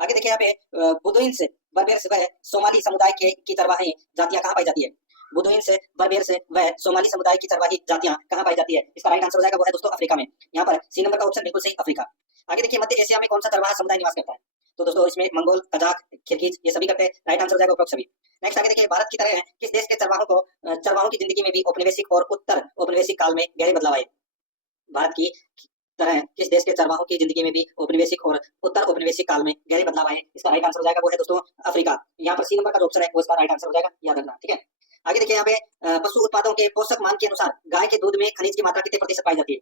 आगे देखिए यहाँ पे बुदुइन्स बर्बेरस व सोमाली समुदाय की चरवाही जातियां कहाँ पाई जाती है? बुदुइन्स बर्बेरस व सोमाली समुदाय की चरवाही जातियां कहाँ पाई जाती है? इसका राइट आंसर हो जाएगा वो है दोस्तों अफ्रीका में, यहाँ पर सी नंबर का ऑप्शन बिल्कुल सही अफ्रीका। आगे देखिए मध्य एशिया में कौन सा चरवाहा समुदाय निवास करता है? तो दोस्तों इसमें मंगोल, कजाक, किर्गिज ये सभी करते हैं, राइट आंसर हो जाएगा उपरोक्त सभी। नेक्स्ट आगे देखिए भारत की तरह किस देश के चरवाहों की जिंदगी में भी औपनिवेशिक और उत्तर औपनिवेशिक काल में गहरे बदलाव आए? भारत की तरह किस देश के चरवाहों की जिंदगी में भी औपनिवेशिक और उत्तर औपनिवेशिक काल में गहरे बदलाव आए? इसका राइट आंसर हो जाएगा वो है दोस्तों अफ्रीका, यहाँ पर सी नंबर का जो ऑप्शन है वो इसका राइट आंसर हो जाएगा, याद रखना, ठीक है। आगे देखिए यहाँ पे पशु उत्पादों के पोषक मान के अनुसार गाय के दूध में खनिज की मात्रा कितने प्रतिशत पाई जाती है?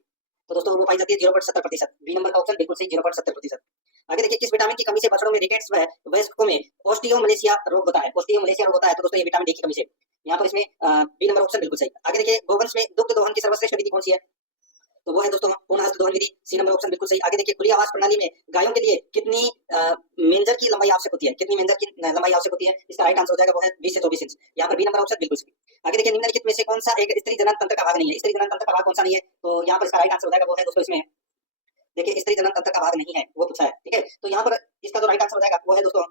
तो दोस्तों वो पाई जाती है 0.70%, बी नंबर का ऑप्शन बिल्कुल सही 0.70%। आगे देखिए किस विटामिन की कमी से बछड़ों में रिकेट्स व वयस्कों में ओस्टियोमलेशिया रोग होता है? ओस्टियोमलेशिया रोग होता है तो दोस्तों ये विटामिन डी की कमी से, यहाँ पर इसमें बी नंबर ऑप्शन बिल्कुल सही। आगे देखिए गोवंश में दुग्ध दोहन की सर्वश्रेष्ठ विधि कौन सी है? तो वो है दोस्तों पूर्ण हस्त दोहन विधि, सी नंबर ऑप्शन बिल्कुल सही। आगे देखिए खुली आवास प्रणाली में गायों के लिए कितनी मेंजर की लंबाई आवश्यक होती है? कितनी मेंजर की लंबाई आवश्यक होती है? इसका राइट आंसर हो जाएगा वो है 20 से 24 इंच, यहाँ पर बी नंबर ऑप्शन बिल्कुल सही। आगे देखिए निम्नलिखित में से कौन सा एक स्त्री जनन तंत्र का भाग नहीं है? स्त्री जनन तंत्र का भाग कौन सा नहीं है? तो यहाँ पर इसका राइट आंसर हो जाएगा वो है दोस्तों इसमें देखिए स्त्री जनन तंत्र का भाग नहीं है वो पूछा है, ठीक है, तो यहाँ पर इसका जो राइट आंसर हो जाएगा वो है दोस्तों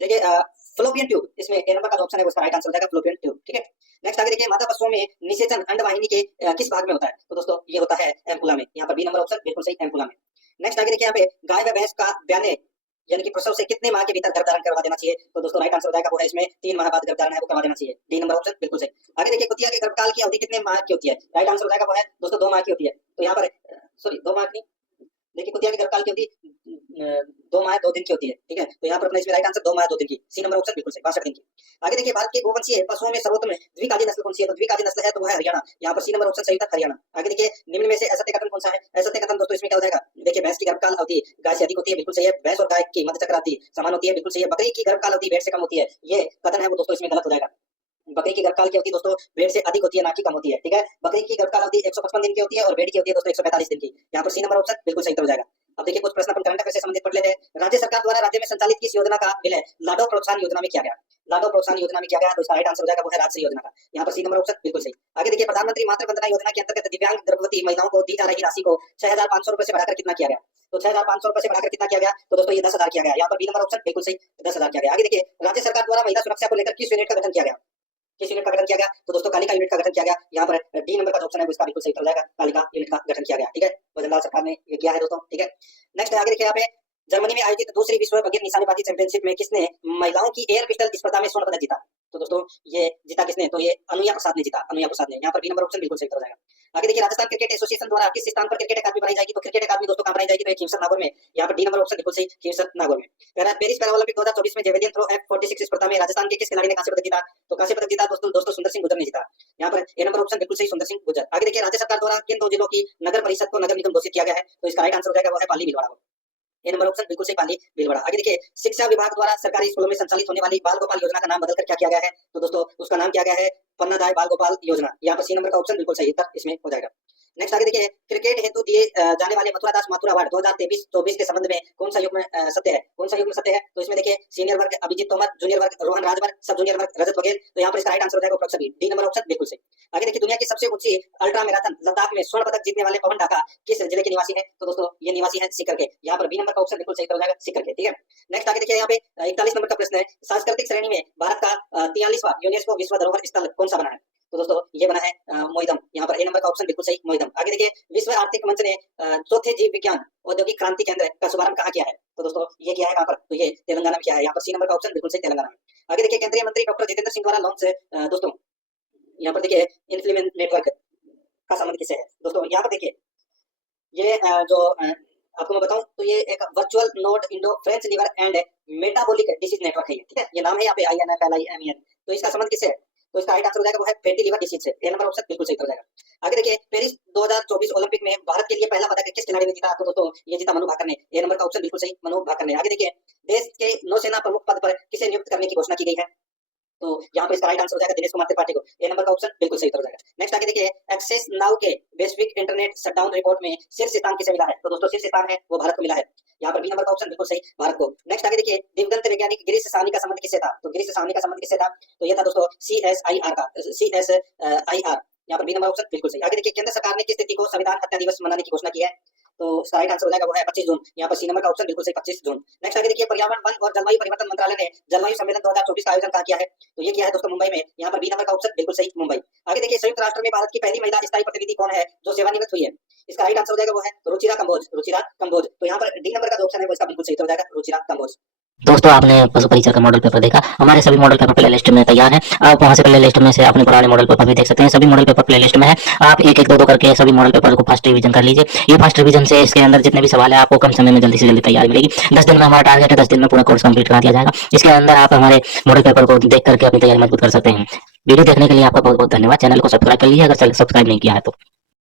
देखिए फ्लोपियन ट्यूब, इसमें ए नंबर का जो ऑप्शन है वो इसका राइट आंसर हो जाएगा फ्लोपियन ट्यूब, ठीक है। नेक्स्ट आगे देखिए मादा पशुओं में निषेचन अंडवाहिनी के किस भाग में होता है? तो दोस्तों ये होता है एम्पुला में, यहाँ पर बी नंबर ऑप्शन बिल्कुल सही एम्पुला में। नेक्स्ट आगे देखिए यहाँ पे गाय व भैंस का ब्याने यानी कि प्रसव से कितने माह के भीतर गर्भधारण करवा देना चाहिए? तो दोस्तों राइट आंसर हो जाएगा वो है इसमें 3 माह बाद गर्भधारण है वो करवा देना चाहिए, डी नंबर ऑप्शन बिल्कुल सही। आगे देखिए कुतिया के गर्भकाल की अवधि कितने माह की होती है? राइट आंसर हो जाएगा वो है दोस्तों 2 माह की होती है, तो यहाँ पर सॉरी 2 माह की, देखिए कुतिया के गर्भकाल की अवधि 2 माह 2 दिन की होती है, ठीक है, तो यहाँ पर अपने इसमें राइट आंसर 2 माह 2 दिन की, सी नंबर ऑप्शन बिल्कुल सही 62 दिन की। आगे देखिए भारत के गोवंशीय पशुओं में सर्वोत्तम द्विकाजी नस्ल कौन सी है? तो द्विकाजी नस्ल है तो वो है हरियाणा, यहाँ पर सी नंबर ऑप्शन सही था हरियाणा। आगे देखिए निम्न में से असत्य कथन कौन सा है? असत्य कथन दोस्तों इसमें क्या हो जाएगा? देखिए भैंस की गर्भकाल अवधि गाय से अधिक होती है, बिल्कुल सही है। भैंस और गाय की मध्य चक्र अवधि समान होती है, बिल्कुल सही है। बकरी की गर्भकाल अवधि भेड़ से कम होती है, ये कथन है वो दोस्तों इसमें गलत हो जाएगा। बकरी की गर्भकाल की अवधि दोस्तों भेड़ से अधिक होती है, ना कि कम होती है, ठीक है। बकरी की गर्भकाल अवधि 155 दिन की होती है और भेड़ की होती है दोस्तों 145 दिन की, यहाँ पर सी नंबर ऑप्शन बिल्कुल सही हो जाएगा। अब देखिए कुछ प्रश्न अपन करंट अफेयर से संबंधित पढ़ लेते हैं। राज्य सरकार द्वारा राज्य में संचालित किस योजना का विलय लाडो प्रोत्साहन योजना में किया गया? लाडो प्रोत्साहन योजना में किया गया, तो इसका राइट आंसर हो जाएगा वो है राजश्री योजना का, यहाँ पर सी नंबर ऑप्शन बिल्कुल सही। आगे देखिए प्रधानमंत्री मातृ वंदना योजना के अंतर्गत दिव्यांग गर्भवती महिलाओं को दी जा रही राशि को 6500 रुपए से बढ़ाकर कितना किया गया? तो 6500 रुपए से बढ़ाकर कितना किया गया? तो दोस्तों ये 10,000 किया गया, यहाँ पर बी नंबर ऑप्शन बिल्कुल सही 10,000 किया गया। आगे देखिए राज्य सरकार द्वारा महिला सुरक्षा को लेकर किस यूनिट का गठन किया गया? किस यूनिट का गठन किया गया? तो दोस्तों कालिका यूनिट का गठन किया गया, यहाँ पर डी नंबर का ऑप्शन है वो इसका बिल्कुल सही हो जाएगा, कालिका यूनिट का गठन किया गया, ठीक है, वजनदार सरकार ने ये किया है दोस्तों, ठीक है। नेक्स्ट आगे देखिए यहाँ पे जर्मनी में आयोजित दूसरी विश्व बगैर निशानेबाजी चैंपियनशिप में किसने महिलाओं की एयर पिस्टल स्पर्धा में स्वर्ण पदक जीता? तो दोस्तों ये जीता किसने? तो ये अनुया प्रसाद ने जीता, अनुया प्रसाद ने। यहाँ पर बी नंबर ऑप्शन बिल्कुल सही हो जाएगा। आगे देखिए, राजस्थान क्रिकेट एसोसिएशन द्वारा किस स्थान पर क्रिकेट अकादमी बनाई जाएगी? तो क्रिकेट अकादमी दोस्तों कहाँ बनाई जाएगी? तो खीमसर नागौर में। यहाँ पर डी नंबर ऑप्शन बिल्कुल सही, खीमसर नागौर में। पेरिस पैरालंपिक 2024 में जेवेलियन थ्रो F46 स्पर्धा में राजस्थान के किस खिलाड़ी ने कांस्य पदक जीता? तो कांस्य पदक जीता दोस्तों सुंदर सिंह गुर्जर ने जीता। यहाँ पर ए नंबर ऑप्शन बिल्कुल सही, सुंदर सिंह गुर्जर। आगे देखिए, राज्य सरकार द्वारा किन 2 जिलों की नगर परिषद को नगर निगम घोषित किया गया है? तो इसका राइट आंसर हो जाएगा वो है पाली भीलवाड़ा। ए नंबर ऑप्शन बिल्कुल सही, पाली भीलवाड़ा। आगे देखिए, शिक्षा विभाग द्वारा सरकारी स्कूलों में संचालित होने वाली बाल गोपाल योजना का नाम बदलकर क्या किया गया है? तो दोस्तों उसका नाम किया गया है पन्नादाय बाल गोपाल योजना। यहाँ पर सी नंबर का ऑप्शन बिल्कुल सही उत्तर इसमें हो जाएगा। नेक्स्ट आगे देखिए, क्रिकेट हेतु दिए जाने वाले मथुरा दास माथुर अवार्ड 2023-24 के संबंध में कौन सा युग्म सत्य है? कौन सा युग्म सत्य है? तो इसमें देखिए, सीनियर वर्ग अभिजीत तोमर, जूनियर वर्ग रोहन राजभर, सब जूनियर वर्ग रजत बघेल। तो यहाँ पर इसका राइट आंसर हो जाएगा option B, D number option बिल्कुल सही। आगे देखिए, दुनिया की सबसे ऊंची अल्ट्रा मैराथन लद्दाख में स्वर्ण पदक जीतने वाले पवन ढाका किस जिले के निवासी है? तो दोस्तों ये निवासी है सीकर के। यहाँ पर बी नंबर का ऑप्शन बिल्कुल सही हो जाएगा, सीकर के। ठीक है, नेक्स्ट आगे देखिए, यहाँ पे 41 नंबर का प्रश्न है, सांस्कृतिक श्रेणी में भारत का 43वां यूनेस्को विश्व धरोहर स्थल कौन सा बना है? तो दोस्तों ये बना है मोइदम। यहाँ पर ए नंबर का ऑप्शन बिल्कुल सही, मोइदम। आगे देखिए, विश्व आर्थिक मंच ने चौथे जीव विज्ञान औद्योगिक क्रांति केंद्र का शुभारंभ कहाँ किया है? तो दोस्तों ये किया है कहाँ पर? तो ये तेलंगाना में किया है। यहाँ पर सी नंबर का ऑप्शन बिल्कुल सही, तेलंगाना में। आगे देखिए, केंद्रीय मंत्री डॉक्टर जितेंद्र सिंह द्वारा लॉन्च दोस्तों यहाँ पर देखिए इन्फ्लुएंस नेटवर्क का संबंध किससे है? दोस्तों यहाँ पर देखिए, ये जो आपको मैं बताऊं तो ये एक virtual node Indo French liver and metabolic disease network है, ठीक है। ये नाम है यहाँ पे INFLIMEN। तो इसका संबंध किससे है? तो इसका राइट आंसर हो जाएगा वो है फैटी लिवर डिसीज से। ए नंबर ऑप्शन बिल्कुल सही हो जाएगा। आगे देखिए, पेरिस 2024 ओलंपिक में भारत के लिए पहला पदक किस खिलाड़ी ने जीता? तो दोस्तों ये जीता मनु भाकर ने। ए नंबर का ऑप्शन बिल्कुल सही, मनु भाकर ने। आगे देखिए, देश के नौसेना प्रमुख पद पर किसे नियुक्त करने की घोषणा की गई है? तो यहाँ पर इसका राइट आंसर हो जाएगा दिनेश कुमार त्रिपाठी को। ए नंबर का ऑप्शन बिल्कुल सही हो जाएगा। नेक्स्ट आगे देखिए, एक्सेस नाउ के वैश्विक इंटरनेट शटडाउन रिपोर्ट में शीर्ष स्थान किसे मिला है? तो दोस्तों शीर्ष स्थान है वो भारत को मिला है। यहाँ पर बी नंबर का ऑप्शन बिल्कुल सही, भारत को। नेक्स्ट आगे देखिए, दिवंगत वैज्ञानिक गिरीश साहनी का संबंध किससे था? तो गिरीश साहनी का संबंध किससे था? तो ये था दोस्तों CSIR का, CSIR। यहाँ पर बी नंबर ऑप्शन बिल्कुल सही। आगे देखिए, केंद्र सरकार ने किस तिथि को संविधान हत्या दिवस मनाने की घोषणा की है? तो इसका राइट आंसर हो जाएगा वो है 25 जून। यहाँ पर सी नंबर का ऑप्शन बिल्कुल सही, 25 जून। नेक्स्ट आगे देखिए, पर्यावरण वन और जलवायु परिवर्तन मंत्रालय ने जलवायु सम्मेलन 2024 का आयोजन कहाँ किया है? तो ये किया है दोस्तों मुंबई में। यहाँ पर बी नंबर का ऑप्शन बिल्कुल सही, मुंबई। आगे देखिए, संयुक्त राष्ट्र में भारत की पहली महिला स्थायी प्रतिनिधि कौन है जो सेवानिवृत्त हुई है? इसका राइट आंसर हो जाएगा वो है रुचिरा कंबोज, रुचिरा कंबोज। तो यहाँ पर डी नंबर का जो ऑप्शन है वो इसका बिल्कुल सही हो जाएगा, रुचिरा कंबोज। दोस्तों आपने पशु परिचर का मॉडल पेपर देखा। हमारे सभी मॉडल पेपर प्ले लिस्ट में तैयार है। आप वहां से प्ले लिस्ट में से अपने पुराने मॉडल पेपर भी देख सकते हैं। सभी मॉडल पेपर प्ले लिस्ट में है। आप एक एक दो दो करके सभी मॉडल पेपर को फर्स्ट रिवीजन कर लीजिए। ये फर्स्ट रिवीजन से इसके अंदर जितने भी सवाल है आपको कम समय में जल्दी से जल्दी तैयारी मिलेगी। 10 दिन में हमारा टारगेट है, 10 दिन में पूरा कोर्स कंप्लीट करा दिया जाएगा। इसके अंदर आप हमारे मॉडल पेपर को देख करके अपनी तैयारी मजबूत कर सकते हैं। वीडियो देखने के लिए आपका बहुत बहुत धन्यवाद। चैनल को सब्सक्राइब कर लीजिए अगर सब्सक्राइब नहीं किया है तो।